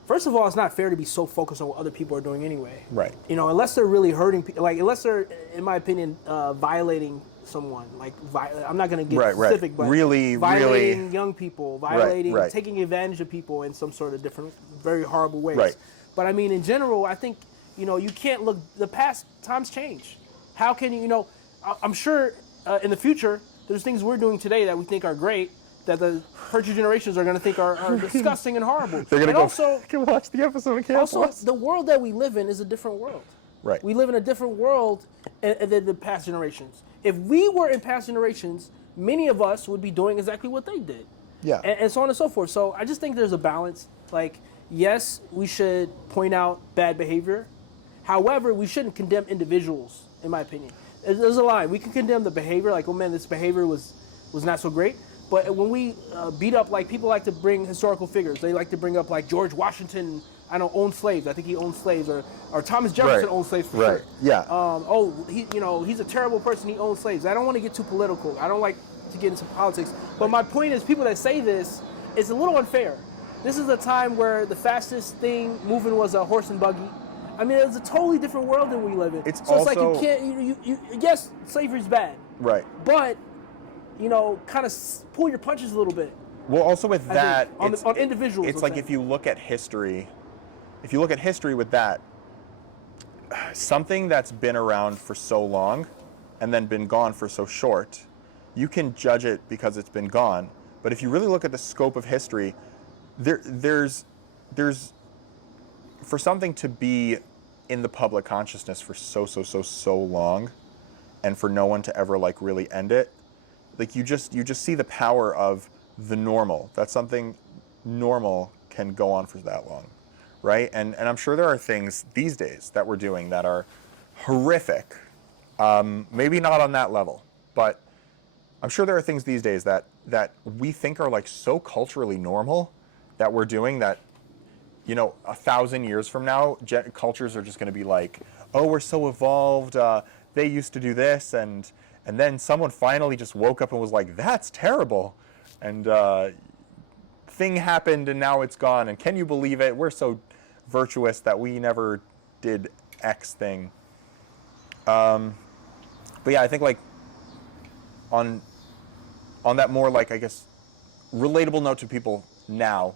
First of all, it's not fair to be so focused on what other people are doing anyway. Right. Unless they're really hurting people, like unless they're, in my opinion, violating someone. Like I'm not going to get specific, but violating young people, taking advantage of people in some sort of different, very horrible ways. Right. But I mean, in general, I think you can't look. The past times change. How can you? I'm sure in the future there's things we're doing today that we think are great, that the future generations are going to think are disgusting and horrible. They're going to go watch the episode and cancel us. The world that we live in is a different world. Right. We live in a different world than the past generations. If we were in past generations, many of us would be doing exactly what they did. Yeah. And so on and so forth. So I just think there's a balance. Like, yes, we should point out bad behavior. However, we shouldn't condemn individuals, in my opinion. There's a line. We can condemn the behavior, like, oh man, this behavior was not so great. But when we beat up, like, people like to bring historical figures. They like to bring up, like, George Washington, I don't know, owned slaves. I think he owned slaves. Or Thomas Jefferson owned slaves for sure. Yeah. He's a terrible person. He owned slaves. I don't want to get too political. I don't like to get into politics. But my point is, people that say this, it's a little unfair. This is a time where the fastest thing moving was a horse and buggy. I mean, it's a totally different world than we live in. It's like you can't, yes, slavery's bad. Right. But, kind of pull your punches a little bit. Well, also with that, on individuals. It's like if you look at history with that, something that's been around for so long and then been gone for so short, you can judge it because it's been gone. But if you really look at the scope of history, there's for something to be in the public consciousness for so long, and for no one to ever like really end it, like you just see the power of the normal. That something normal can go on for that long, right? And I'm sure there are things these days that we're doing that are horrific. Maybe not on that level, but I'm sure there are things these days that we think are like so culturally normal that we're doing that, 1,000 years from now, cultures are just going to be like, oh, we're so evolved. They used to do this, and then someone finally just woke up and was like, that's terrible, and thing happened and now it's gone. And can you believe it? We're so virtuous that we never did X thing. But yeah, I think like on that more like, I guess, relatable note to people now,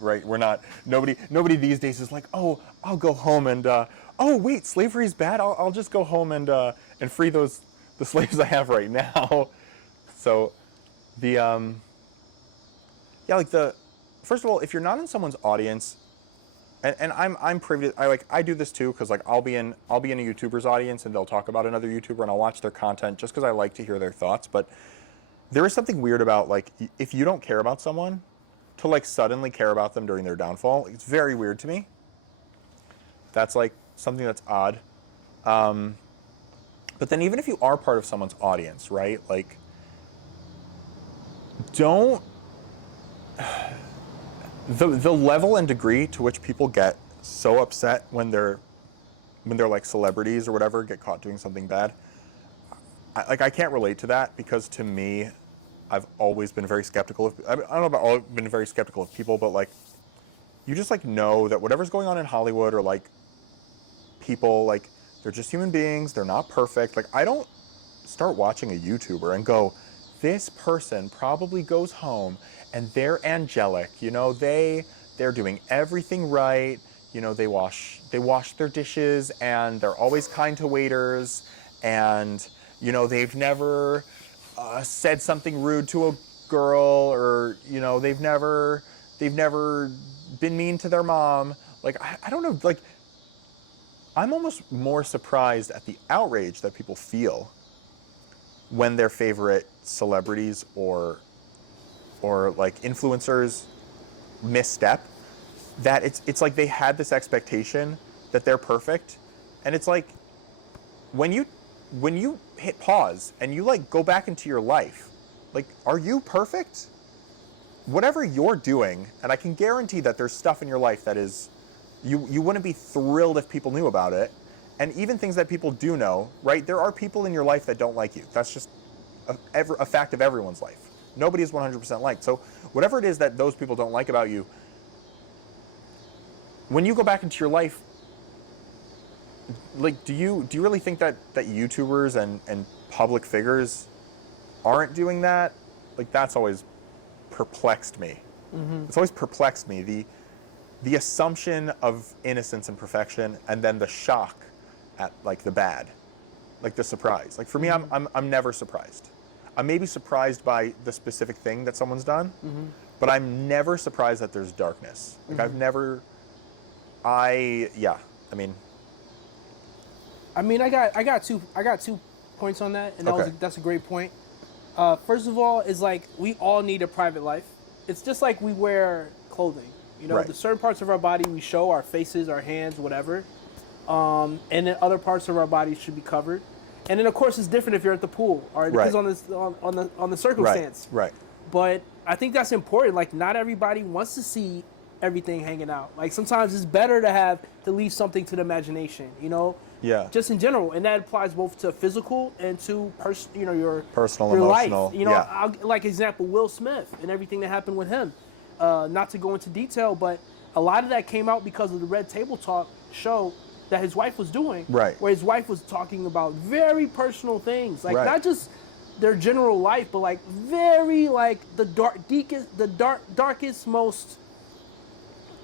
right? We're not, nobody these days is like, oh, I'll go home and, oh wait, slavery's bad. I'll just go home and free the slaves I have right now. So first of all, if you're not in someone's audience, and I'm privy to, I do this too, because like I'll be in a YouTuber's audience and they'll talk about another YouTuber and I'll watch their content just because I like to hear their thoughts. But there is something weird about like, if you don't care about someone, to like suddenly care about them during their downfall, it's very weird to me. That's like something that's odd. But then even if you are part of someone's audience, right? Like, don't, the level and degree to which people get so upset when they're like celebrities or whatever, get caught doing something bad. I can't relate to that, because to me, I've always been very skeptical of, I don't know about all, been very skeptical of people, but like, you just like know that whatever's going on in Hollywood, or like people, like they're just human beings, they're not perfect. Like, I don't start watching a YouTuber and go, this person probably goes home and they're angelic, they're doing everything right, they wash their dishes and they're always kind to waiters, and they've never said something rude to a girl, or they've never been mean to their mom. Like, I don't know, like, I'm almost more surprised at the outrage that people feel when their favorite celebrities or like influencers misstep, that it's like they had this expectation that they're perfect. And it's like, when you hit pause and you like go back into your life, like, are you perfect? Whatever you're doing, and I can guarantee that there's stuff in your life that is, you wouldn't be thrilled if people knew about it. And even things that people do know, right? There are people in your life that don't like you. That's just a fact of everyone's life. Nobody is 100% liked. So whatever it is that those people don't like about you, when you go back into your life, like, do you really think that YouTubers and public figures aren't doing that? Like, that's always perplexed me. Mm-hmm. It's always perplexed me, the assumption of innocence and perfection, and then the shock at like the bad, like the surprise. Like, for me, I'm never surprised. I'm maybe surprised by the specific thing that someone's done, but I'm never surprised that there's darkness. Like, I've never, I got two points on that, and that's a great point. First of all, is like, we all need a private life. It's just like we wear clothing. Right. The certain parts of our body we show, our faces, our hands, whatever, and then other parts of our body should be covered. And then, of course, it's different if you're at the pool, or it depends on the circumstance. Right. But I think that's important. Like, not everybody wants to see everything hanging out. Like, sometimes it's better to leave something to the imagination, you know? Yeah. Just in general. And that applies both to physical and to, your personal, your emotional. life. You know, yeah. Like, example, Will Smith and everything that happened with him. Not to go into detail, but a lot of that came out because of the Red Table Talk show that his wife was doing. Right. Where his wife was talking about very personal things. Like, right. not just their general life, but like very like the darkest, most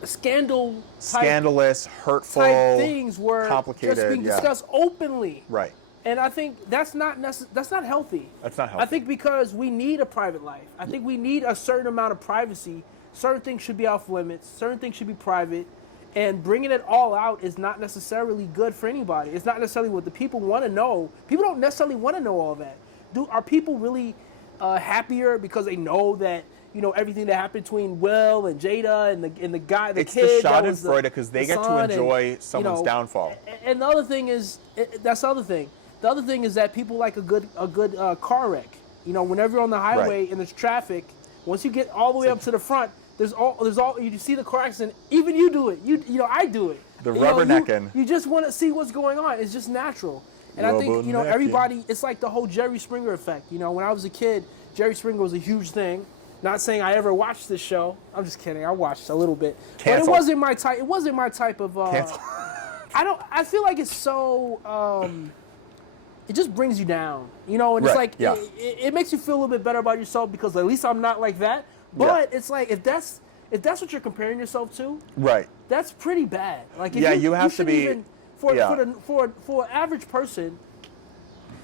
scandalous, hurtful type things were complicated, just being discussed openly. Right. And I think that's not healthy. That's not healthy. I think because we need a private life. I think we need a certain amount of privacy. Certain things should be off limits. Certain things should be private. And bringing it all out is not necessarily good for anybody. It's not necessarily what the people want to know. People don't necessarily want to know all that. Are people really happier because they know that, everything that happened between Will and Jada and the kid? It's the Schadenfreude because they get to enjoy someone's downfall. And the other thing is, that's the other thing. The other thing is that people like a good car wreck. Whenever you're on the highway and there's traffic, once you get all the way up to the front, there's all you see the car accident. Even you do it. I do it. The rubbernecking. You just want to see what's going on. It's just natural. And I think, everybody, it's like the whole Jerry Springer effect. When I was a kid, Jerry Springer was a huge thing. Not saying I ever watched this show. I'm just kidding. I watched a little bit. Cancel. But it wasn't my type. It wasn't my type of. Cancel. I feel like it's so. It just brings you down, and it's like it makes you feel a little bit better about yourself because at least I'm not like that. But it's like if that's what you're comparing yourself to, right? That's pretty bad. Like you have to be. For an average person,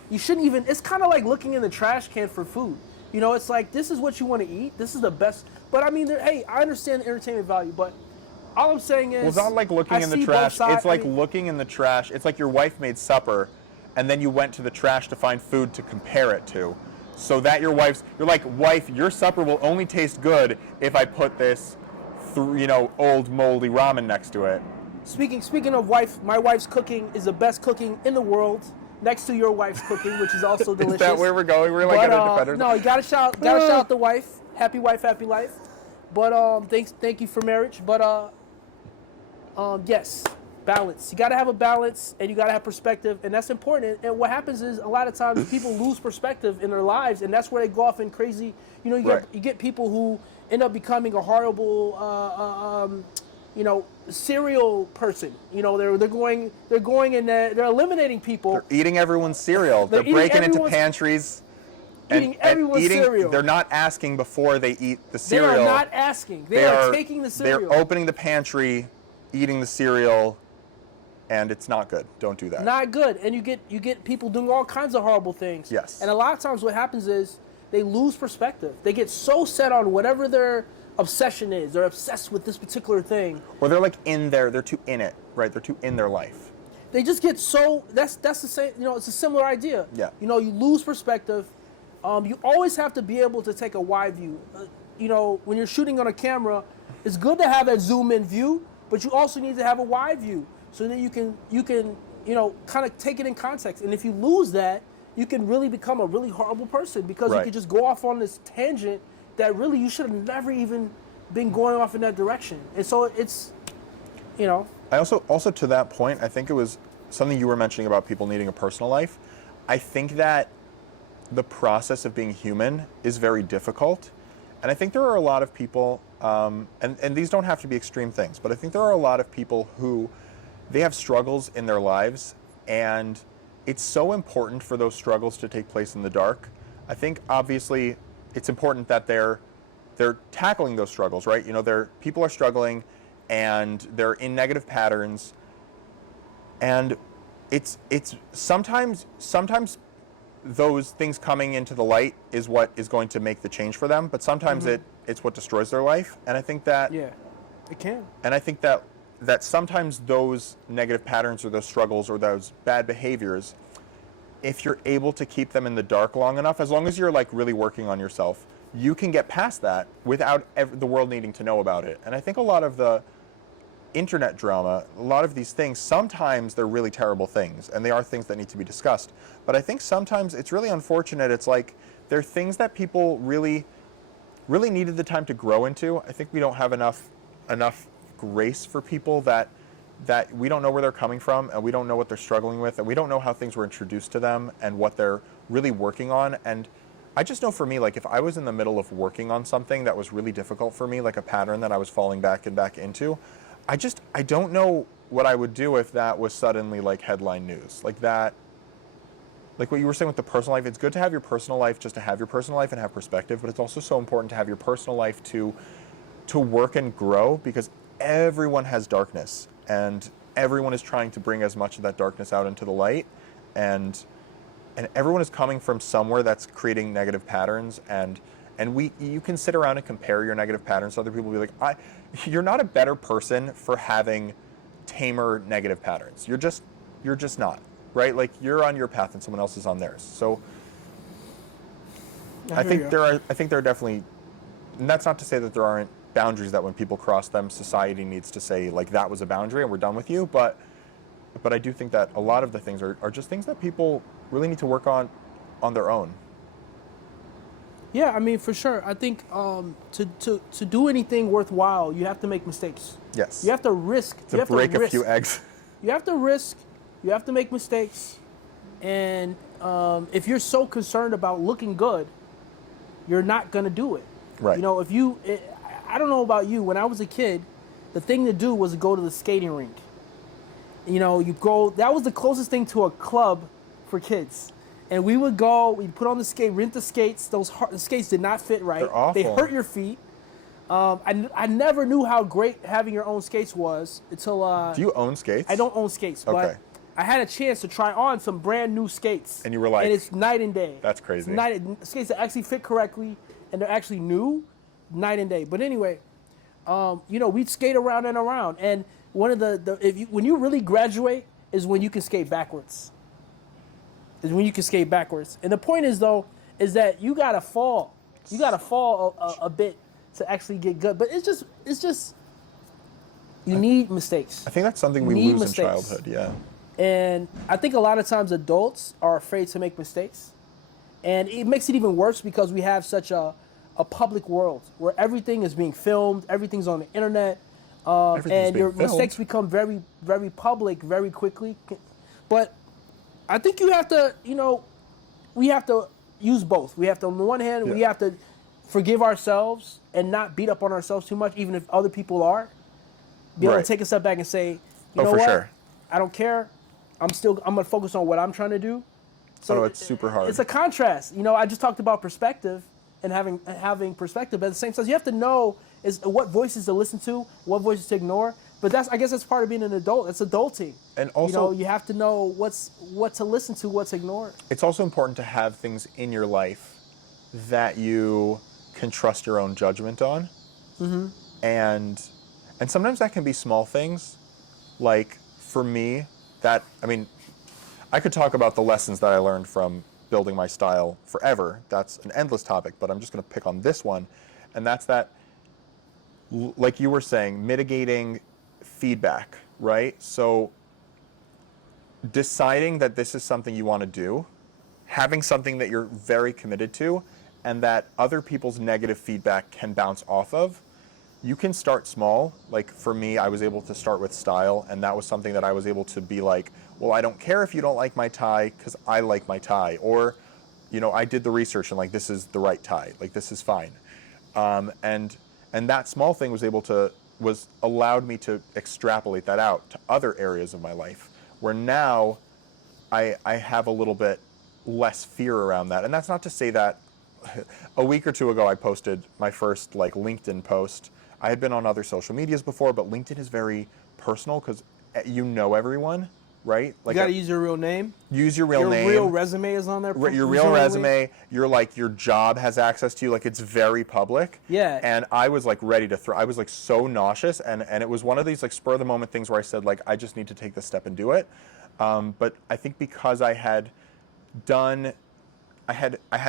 you shouldn't even. It's kind of like looking in the trash can for food. It's like this is what you want to eat. This is the best. But I mean, hey, I understand the entertainment value, but all I'm saying is, well, it's not like looking in the trash. It's like looking in the trash. It's like your wife made supper, and then you went to the trash to find food to compare it to, so that you're like, wife, your supper will only taste good if I put this, old moldy ramen next to it. Speaking of wife, my wife's cooking is the best cooking in the world, next to your wife's cooking, which is also delicious. Is that where we're going? We're like independent. No, you gotta shout out the wife. Happy wife, happy life. But thank you for marriage. But yes, balance. You gotta have a balance, and you gotta have perspective, and that's important. And what happens is a lot of times people lose perspective in their lives, and that's where they go off in crazy. You get people who end up becoming a horrible. Cereal person. They're going and they're eliminating people. They're eating everyone's cereal. They're breaking into pantries. Eating everyone's cereal. They're not asking before they eat the cereal. They are not asking. They are taking the cereal. They're opening the pantry, eating the cereal, and it's not good. Don't do that. Not good. And you get people doing all kinds of horrible things. Yes. And a lot of times what happens is they lose perspective. They get so set on whatever their obsession is. They're obsessed with this particular thing. Or they're like they're too in it, right? They're too in their life. They just get so, that's the same, it's a similar idea. Yeah. You lose perspective. You always have to be able to take a wide view. When you're shooting on a camera, it's good to have that zoom in view, but you also need to have a wide view so that you can kind of take it in context. And if you lose that, you can really become a really horrible person because you can just go off on this tangent that really you should have never even been going off in that direction. And so it's, I also to that point, I think it was something you were mentioning about people needing a personal life. I think that the process of being human is very difficult. And I think there are a lot of people, and these don't have to be extreme things, but I think there are a lot of people who, they have struggles in their lives, and it's so important for those struggles to take place in the dark. I think obviously it's important that they're tackling those struggles, right? People are struggling and they're in negative patterns, and it's sometimes those things coming into the light is what is going to make the change for them, but sometimes it's what destroys their life. And I think that it can. And I think that sometimes those negative patterns or those struggles or those bad behaviors, if you're able to keep them in the dark long enough, as long as you're like really working on yourself, you can get past that without the world needing to know about it. And I think a lot of the internet drama, a lot of these things, sometimes they're really terrible things, and they are things that need to be discussed. But I think sometimes it's really unfortunate. It's like they're things that people really really needed the time to grow into. I think we don't have enough grace for people that we don't know where they're coming from, and we don't know what they're struggling with, and we don't know how things were introduced to them and what they're really working on. And I just know for me, like if I was in the middle of working on something that was really difficult for me, like a pattern that I was falling back and back into, I don't know what I would do if that was suddenly like headline news. Like that, like what you were saying with the personal life, it's good to have your personal life just to have your personal life and have perspective, but it's also so important to have your personal life to work and grow, because everyone has darkness and everyone is trying to bring as much of that darkness out into the light, and everyone is coming from somewhere that's creating negative patterns, and you can sit around and compare your negative patterns to other people and be like, you're not a better person for having tamer negative patterns. You're just not, right? Like you're on your path and someone else is on theirs. So I think there are definitely, and that's not to say that there aren't boundaries that when people cross them, society needs to say like that was a boundary and we're done with you. But I do think that a lot of the things are just things that people really need to work on their own. Yeah, I mean, for sure. I think to do anything worthwhile, you have to make mistakes. Yes. You have to risk. To break a few eggs. You have to risk. You have to make mistakes. And if you're so concerned about looking good, you're not going to do it. Right. You know, I don't know about you. When I was a kid, the thing to do was to go to the skating rink. You know, that was the closest thing to a club for kids. And we would go, we'd put on the rent the skates. The skates did not fit right. They're awful. They hurt your feet. I never knew how great having your own skates was until... Do you own skates? I don't own skates, but I had a chance to try on some brand new skates. And you were like... And it's night and day. That's crazy. Skates that actually fit correctly, and they're actually new, night and day. But anyway, you know, we'd skate around and around. And one of when you really graduate is when you can skate backwards. And the point is, though, is that you gotta fall. You gotta fall a bit to actually get good. But it's just you need mistakes. I think that's something we lose in childhood, yeah. And I think a lot of times adults are afraid to make mistakes. And it makes it even worse because we have such a public world where everything is being filmed, everything's on the internet, and your mistakes become very, very public very quickly. But I think you have to, you know, we have to use both. We have to, on the one hand, we have to forgive ourselves and not beat up on ourselves too much, even if other people are. Be able to take a step back and say, you know what? Sure. I don't care. I'm going to focus on what I'm trying to do. So it's super hard. It's a contrast. You know, I just talked about perspective and having perspective. But at the same time, you have to know what voices to listen to, what voices to ignore. But I guess that's part of being an adult. It's adulting. And also, you know, you have to know what to listen to, what to ignore. It's also important to have things in your life that you can trust your own judgment on. Mm-hmm. And sometimes that can be small things. Like for me, I could talk about the lessons that I learned from building my style forever. That's an endless topic, but I'm just going to pick on this one. And that's that, like you were saying, mitigating feedback, right? So deciding that this is something you want to do, having something that you're very committed to, and that other people's negative feedback can bounce off of. You can start small. Like for me, I was able to start with style, and that was something that I was able to be like, well, I don't care if you don't like my tie because I like my tie. Or, you know, I did the research and like, this is the right tie. Like, this is fine. And that small thing was allowed me to extrapolate that out to other areas of my life, where now I have a little bit less fear around that. And that's not to say that a week or two ago I posted my first like LinkedIn post. I had been on other social medias before, but LinkedIn is very personal because you know everyone, right? Like you got to use your real name. Use your real name. Your real resume is on there. Your real resume. Your job has access to you. Like it's very public. Yeah. And I was like ready to throw. I was like so nauseous, and it was one of these like spur of the moment things where I said like I just need to take this step and do it. But I think because I had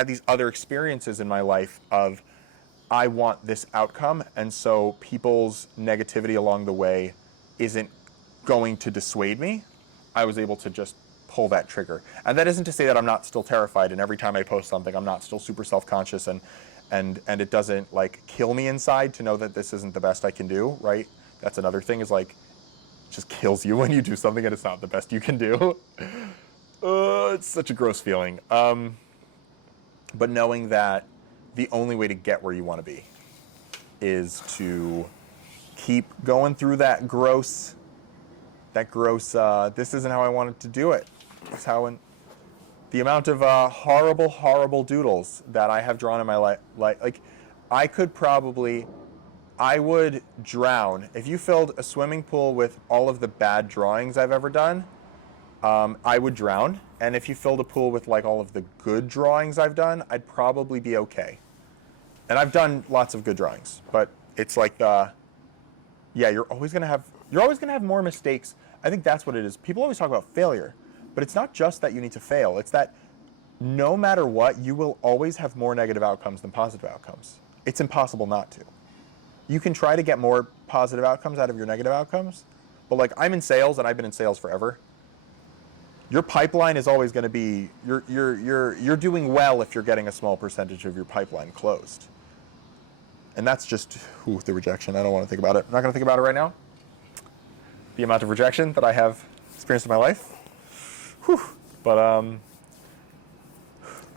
these other experiences in my life of I want this outcome, and so people's negativity along the way isn't going to dissuade me. I was able to just pull that trigger. And that isn't to say that I'm not still terrified, and every time I post something, I'm not still super self-conscious, and and it doesn't like kill me inside to know that this isn't the best I can do, right? That's another thing, is like, it just kills you when you do something and it's not the best you can do. It's such a gross feeling. But knowing that the only way to get where you want to be is to keep going through that gross, this isn't how I wanted to do it. It's how, the amount of horrible doodles that I have drawn in my life, like, I would drown. If you filled a swimming pool with all of the bad drawings I've ever done, I would drown. And if you filled a pool with like all of the good drawings I've done, I'd probably be okay. And I've done lots of good drawings, but it's like you're always gonna have more mistakes. I think that's what it is. People always talk about failure, but it's not just that you need to fail. It's that no matter what, you will always have more negative outcomes than positive outcomes. It's impossible not to. You can try to get more positive outcomes out of your negative outcomes, but like, I'm in sales and I've been in sales forever. Your pipeline is always going to be, you're doing well if you're getting a small percentage of your pipeline closed. And that's just the rejection. I don't want to think about it. I'm not going to think about it right now. The amount of rejection that I have experienced in my life. But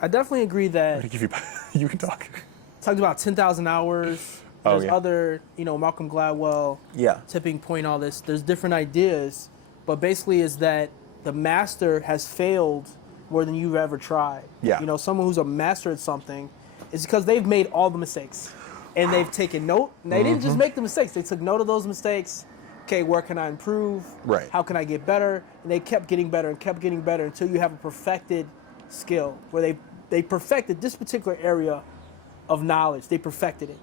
I definitely agree that. I'm going to give you. You can talk. Talked about 10,000 hours. There's other, Malcolm Gladwell. Yeah. Tipping point. All this. There's different ideas, but basically is that the master has failed more than you've ever tried. Yeah. Someone who's a master at something is because they've made all the mistakes. And they've taken note. And they didn't just make the mistakes. They took note of those mistakes. Okay, where can I improve? Right. How can I get better? And they kept getting better and kept getting better until you have a perfected skill where they perfected this particular area of knowledge. They perfected it.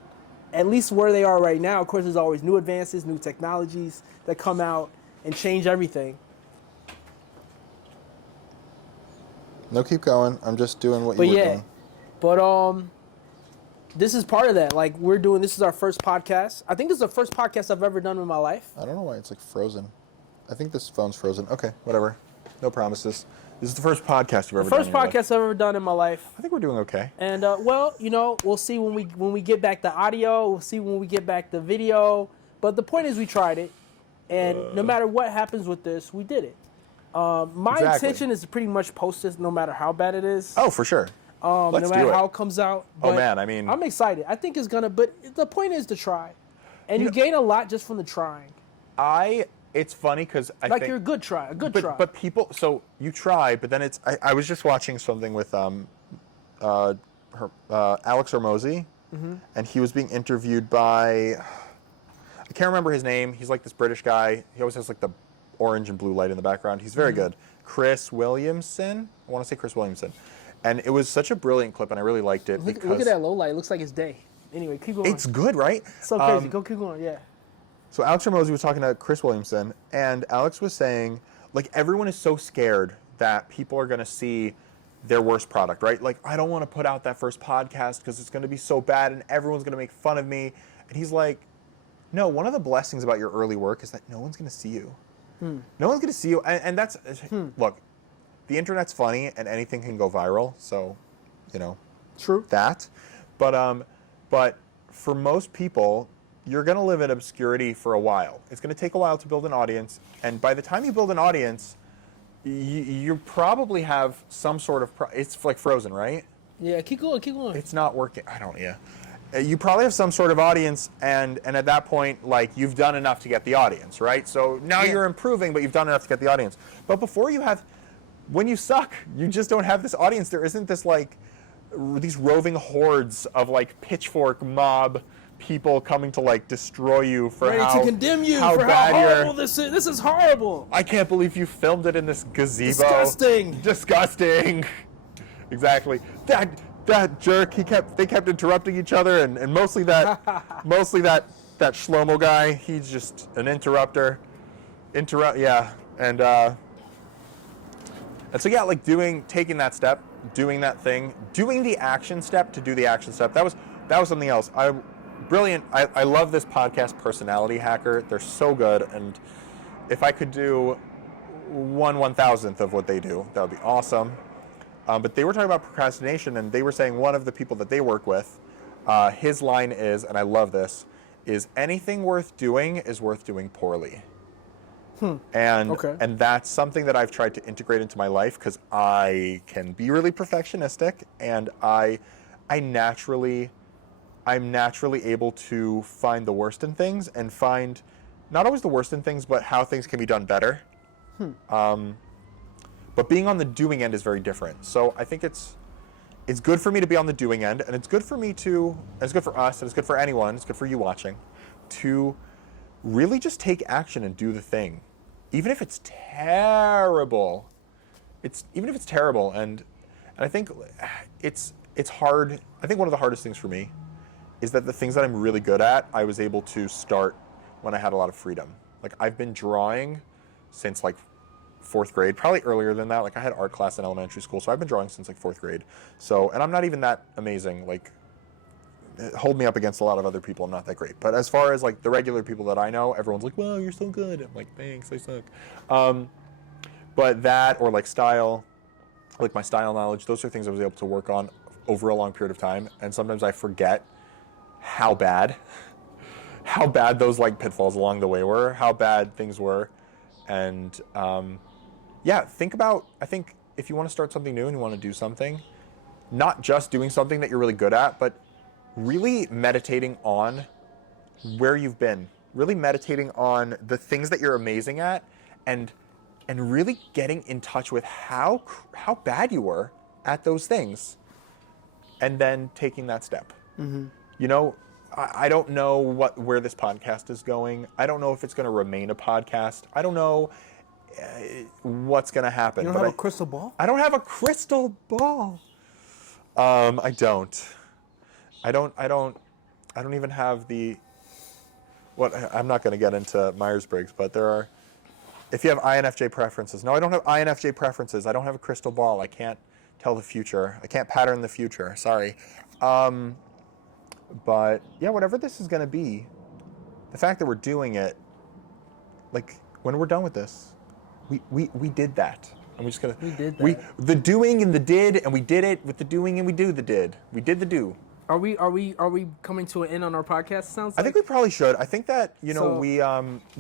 At least where they are right now, of course, there's always new advances, new technologies that come out and change everything. No, keep going. I'm just doing what you were doing. But this is part of that. Like, this is our first podcast. I think this is the first podcast I've ever done in my life. I don't know why it's like frozen. I think this phone's frozen. Okay, whatever. No promises. This is the first podcast you've ever done. First podcast I've ever done in my life. I think we're doing okay. And we'll see when we get back the audio. We'll see when we get back the video. But the point is, we tried it, and no matter what happens with this, we did it. My intention is to pretty much post this, no matter how bad it is. Oh, for sure. No matter how it comes out. But man, I mean, I'm excited. I think it's gonna. But the point is to try, and you gain a lot just from the trying. It's funny because I think you're a good try, But people, so you try, but then it's. I was just watching something with Alex Hormozy, and he was being interviewed by, I can't remember his name. He's like this British guy. He always has like the orange and blue light in the background. He's very good. Chris Williamson. I want to say Chris Williamson. And it was such a brilliant clip, and I really liked it. Look at that low light. It looks like it's day. Anyway, keep going. It's good, right? So crazy. Keep going, yeah. So Alex Hormozy was talking to Chris Williamson, and Alex was saying, like, everyone is so scared that people are going to see their worst product, right? Like, I don't want to put out that first podcast because it's going to be so bad, and everyone's going to make fun of me. And he's like, no, one of the blessings about your early work is that no one's going to see you. No one's going to see you. And that's, look, the internet's funny and anything can go viral. So, True. That. But for most people, you're going to live in obscurity for a while. It's going to take a while to build an audience. And by the time you build an audience, you probably have some sort of, it's like frozen, right? Yeah, keep going. It's not working. You probably have some sort of audience, and at that point, like, you've done enough to get the audience, right? So now you're improving, but you've done enough to get the audience. But before when you suck, you just don't have this audience. There isn't this, like, these roving hordes of, like, pitchfork mob people coming to, like, destroy you for ready to condemn you how for bad how horrible this is. This is horrible. I can't believe you filmed it in this gazebo. Disgusting. Exactly. That jerk. They kept interrupting each other, and mostly that Shlomo guy. He's just an interrupter. Yeah. And so yeah, like taking that step, doing that thing, doing the action step to do the action step. That was something else. Brilliant. I love this podcast, Personality Hacker. They're so good, and if I could do 1/1000th of what they do, that would be awesome. But they were talking about procrastination, and they were saying one of the people that they work with, his line is, and I love this, is anything worth doing is worth doing poorly. And that's something that I've tried to integrate into my life because I can be really perfectionistic, and I'm naturally able to find the worst in things and find not always the worst in things, but how things can be done better. But being on the doing end is very different. So I think it's good for me to be on the doing end, and it's good for me to, and it's good for us, and it's good for anyone, it's good for you watching, to really just take action and do the thing. Even if it's terrible. And I think it's hard. I think one of the hardest things for me is that the things that I'm really good at, I was able to start when I had a lot of freedom. Like, I've been drawing since like 4th grade, probably earlier than that. Like, I had art class in elementary school, so I've been drawing since like 4th grade. So, and I'm not even that amazing. Like, hold me up against a lot of other people, I'm not that great. But as far as like the regular people that I know, everyone's like, "Well, you're so good." I'm like, "Thanks, I suck." But that, or like style, like my style knowledge, those are things I was able to work on over a long period of time. And sometimes I forget how bad those like pitfalls along the way were, how bad things were. And yeah, I think if you want to start something new and you want to do something, not just doing something that you're really good at, but really meditating on where you've been, really meditating on the things that you're amazing at, and really getting in touch with how bad you were at those things, and then taking that step. You know, I don't know where this podcast is going. I don't know if it's going to remain a podcast. I don't know what's going to happen. You don't have a crystal ball? I don't have a crystal ball. I don't even have the, I'm not going to get into Myers-Briggs, but there are, if you have INFJ preferences. No, I don't have INFJ preferences. I don't have a crystal ball. I can't tell the future. I can't pattern the future. Sorry. But yeah, whatever this is going to be, the fact that we're doing it, like, when we're done with this, we did that. And we did that. The doing and the did, and we did it with the doing, and we do the did. We did the do. Are we coming to an end on our podcast? Sounds like? I think we probably should. I think that, you know, we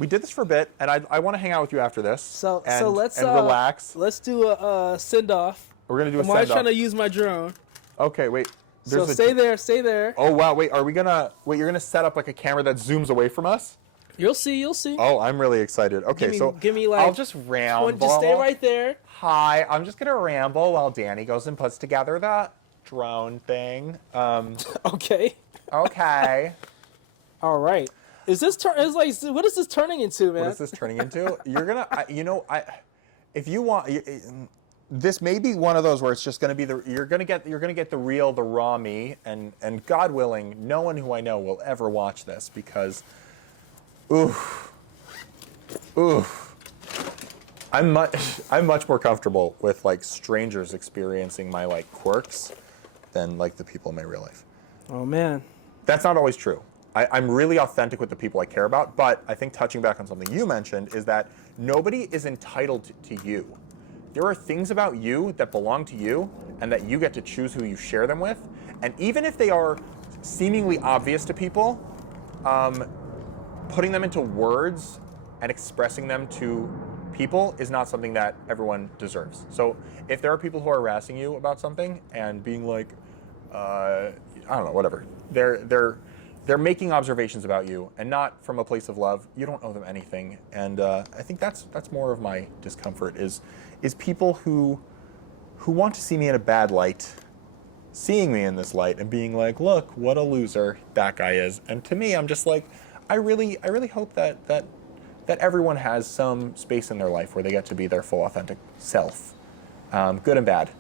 did this for a bit, and I want to hang out with you after this. So let's relax. Let's do a send off. We're gonna do a send off. I'm always trying to use my drone. Okay, wait. So stay there. Oh wow, wait. You're gonna set up like a camera that zooms away from us? You'll see. Oh, I'm really excited. Okay, give me like. I'll just ramble. Just stay right there. Hi, I'm just gonna ramble while Danny goes and puts together the drone thing. Okay. Okay. All right. Is this It's like, what is this turning into, man? What is this turning into? You're gonna, if you want, this may be one of those where it's just gonna be you're gonna get the real, the raw me, and God willing, no one who I know will ever watch this because, oof. I'm much more comfortable with like strangers experiencing my like quirks than like the people in my real life. Oh man. That's not always true. I'm really authentic with the people I care about, but I think touching back on something you mentioned is that nobody is entitled to you. There are things about you that belong to you and that you get to choose who you share them with. And even if they are seemingly obvious to people, putting them into words and expressing them to people is not something that everyone deserves. So if there are people who are harassing you about something and being like, I don't know, whatever, they're making observations about you and not from a place of love. You don't owe them anything. And I think that's more of my discomfort is people who want to see me in a bad light, seeing me in this light and being like, look, what a loser that guy is. And to me, I'm just like, I really hope that everyone has some space in their life where they get to be their full authentic self, good and bad.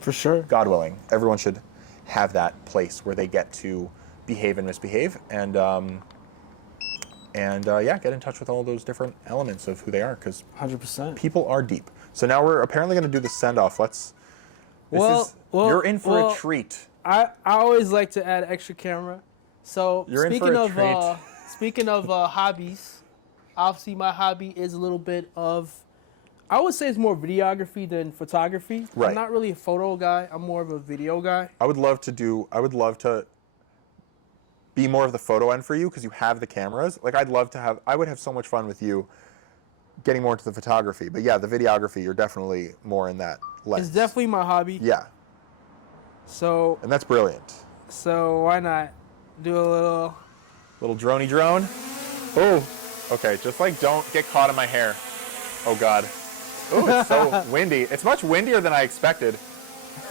For sure. God willing, everyone should have that place where they get to behave and misbehave, and yeah, get in touch with all those different elements of who they are, because 100% people are deep. So now we're apparently going to do the send off. You're in for a treat. I always like to add extra camera. So You're in for a treat. Speaking of hobbies, obviously my hobby is a little bit of, I would say it's more videography than photography. Right. I'm not really a photo guy. I'm more of a video guy. I would love to be more of the photo end for you because you have the cameras. Like I would have so much fun with you getting more into the photography. But yeah, the videography, you're definitely more in that lens. It's definitely my hobby. Yeah. So. And that's brilliant. So why not do a little droney drone? Oh, okay. Just like don't get caught in my hair. Oh God. Oh, it's so windy. It's much windier than I expected.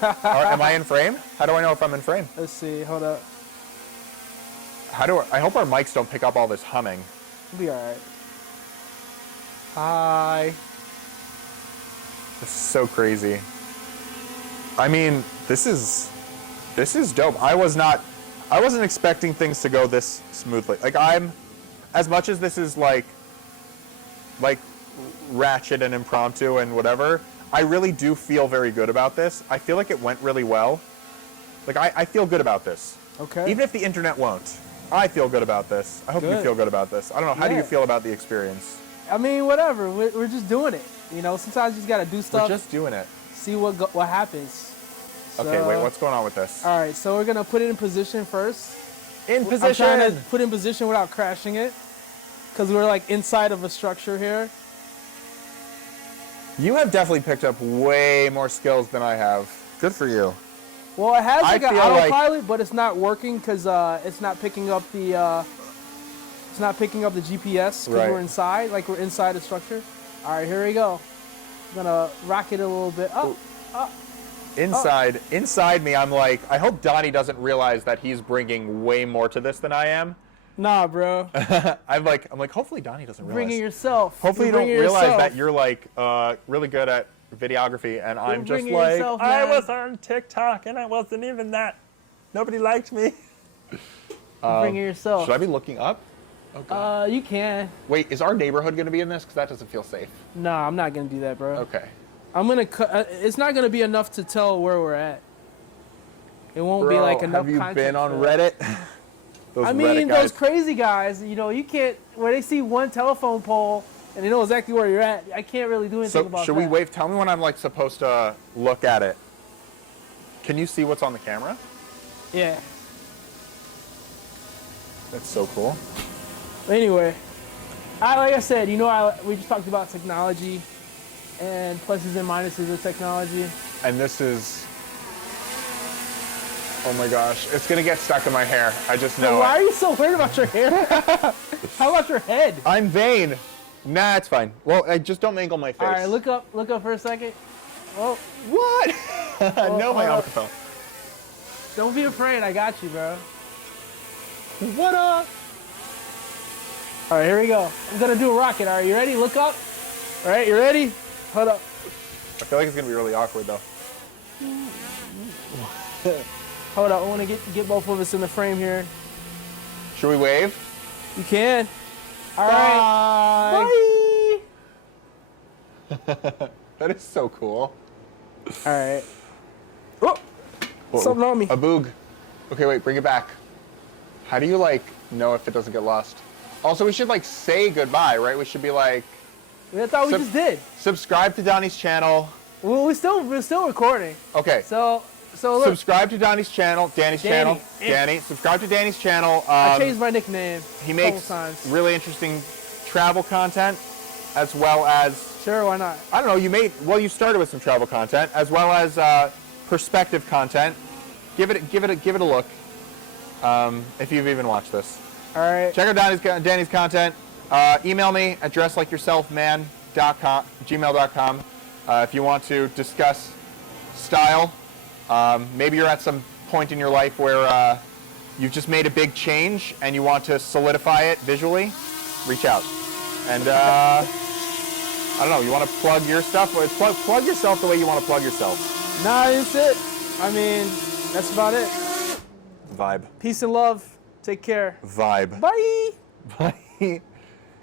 Am I in frame? How do I know if I'm in frame? Let's see. Hold up. I hope our mics don't pick up all this humming. We'll be all right. Hi. This is so crazy. I mean, this is dope. I wasn't expecting things to go this smoothly. Like as much as this is like ratchet and impromptu and whatever, I really do feel very good about this. I feel like it went really well. Like I feel good about this. Okay. Even if the internet won't, I feel good about this. I hope you feel good about this. I don't know. How do you feel about the experience? I mean, whatever. We're just doing it. You know, sometimes you just gotta do stuff. We're just doing it. See what happens. So, okay, wait. What's going on with this? All right, so we're gonna put it in position first. In position. I'm trying to put in position without crashing it, because we're like inside of a structure here. You have definitely picked up way more skills than I have. Good for you. Well, it has like an autopilot, but it's not working because it's not picking up the GPS because we're inside, like we're inside the structure. All right, here we go. I'm gonna rock it a little bit. Inside me, I'm like, I hope Donnie doesn't realize that he's bringing way more to this than I am. Nah, bro. I'm like, hopefully Donnie doesn't realize. Bringing yourself. Hopefully you don't realize that you're like really good at videography, and I'm just like, I was on TikTok and I wasn't even that. Nobody liked me. Bringing yourself. Should I be looking up? Oh, God. You can. Wait, is our neighborhood going to be in this? Because that doesn't feel safe. No, I'm not going to do that, bro. Okay. I'm going to it's not going to be enough to tell where we're at. It won't be like enough content. Have you been on Reddit? Those crazy guys, you know, you can't, where they see one telephone pole and they know exactly where you're at, I can't really do anything about that. So should we wait? Tell me when I'm like supposed to look at it. Can you see what's on the camera? Yeah. That's so cool. Anyway, like I said, you know, we just talked about technology and pluses and minuses of technology. And this is, oh my gosh, it's gonna get stuck in my hair. I just know. Why are you so worried about your hair? How about your head? I'm vain. Nah, it's fine. Well, I just don't mangle my face. All right, look up for a second. Oh, what? No, my arm fell. Don't be afraid. I got you, bro. What up? All right, here we go. I'm gonna do a rocket. All right, you ready? Look up. All right, you ready? Hold up. I feel like it's gonna be really awkward though. Hold up. I want to get both of us in the frame here. Should we wave? You can. All right. Bye. That is so cool. All right. Oh, something on me. A boog. Okay, wait, bring it back. How do you like know if it doesn't get lost? Also, we should like say goodbye, right? We should be like. I thought we just did. Subscribe to Donnie's channel. Well, we're still recording. Okay. So look. Subscribe to Donnie's channel. Danny. Subscribe to Danny's channel. I changed my nickname. He makes really interesting travel content, as well as. Sure, why not? I don't know. You started with some travel content, as well as perspective content. Give it a look. If you've even watched this. All right. Check out Danny's content. Email me at dresslikeyourselfman.gmail.com if you want to discuss style. Maybe you're at some point in your life where you've just made a big change and you want to solidify it visually. Reach out. And I don't know. You want to plug your stuff? Plug yourself the way you want to plug yourself. Nah, that's it. I mean, that's about it. Vibe. Peace and love. Take care. Vibe. Bye. Bye.